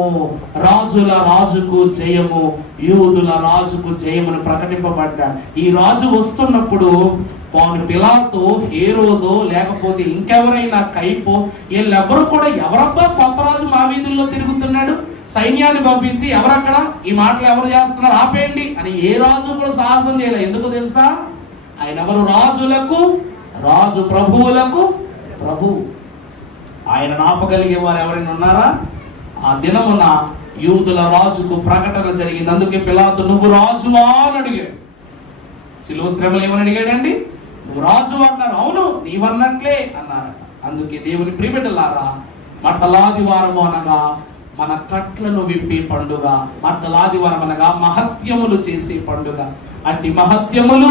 రాజుల రాజుకు జయము, యూదుల రాజుకు జయమును ప్రకటింపబడ్డాడు. ఈ రాజు వస్తున్నప్పుడు వాను పిలాతో, హేరోదో, లేకపోతే ఇంకెవరైనా కైపో, వీళ్ళెవరు కూడా ఎవరబ్బా కొత్త రాజు మా వీధుల్లో తిరుగుతున్నాడు, సైన్యాన్ని పంపించి ఎవరక్కడ ఈ మాటలు ఎవరు చేస్తున్నారు ఆపేయండి అని ఏ రాజు కూడా సాహసం చేయలేదు. ఎందుకు తెలుసా? ఆయన ఎవరు? రాజులకు రాజు, ప్రభువులకు ప్రభు. ఆయన ఆపగలిగే వారు ఎవరైనా ఉన్నారా? ఆ దినమున యూదుల రాజుకు ప్రకటన జరిగింది. అందుకే పిలాతు నువ్వు రాజువా అని అడిగాడు. శిలువ శ్రమలు ఏమని అడిగాడండి? నువ్వు రాజు అన్నారు. అవును నీవన్నట్లే అన్నారు. అందుకే దేవుని ప్రియబిడ్డలారా, మట్టలాదివారము అనగా మన కట్లను విప్పే పండుగ, మట్టలాదివారం అనగా మహత్యములు చేసే పండుగ. అట్టి మహత్యములు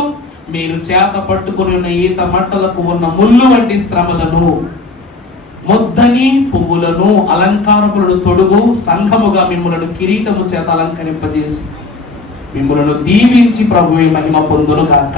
మీరు చేత పట్టుకుని ఉన్న ఈత మట్టలకు ఉన్న ముళ్ళు వంటి శ్రమలను, మొద్దని పువ్వులను, అలంకారములను తొడుగు సంఘముగా మిమ్ములను కిరీటము చేత అలంకరింపజేసి మిమ్ములను దీవించి ప్రభువే మహిమ పొందును గాక.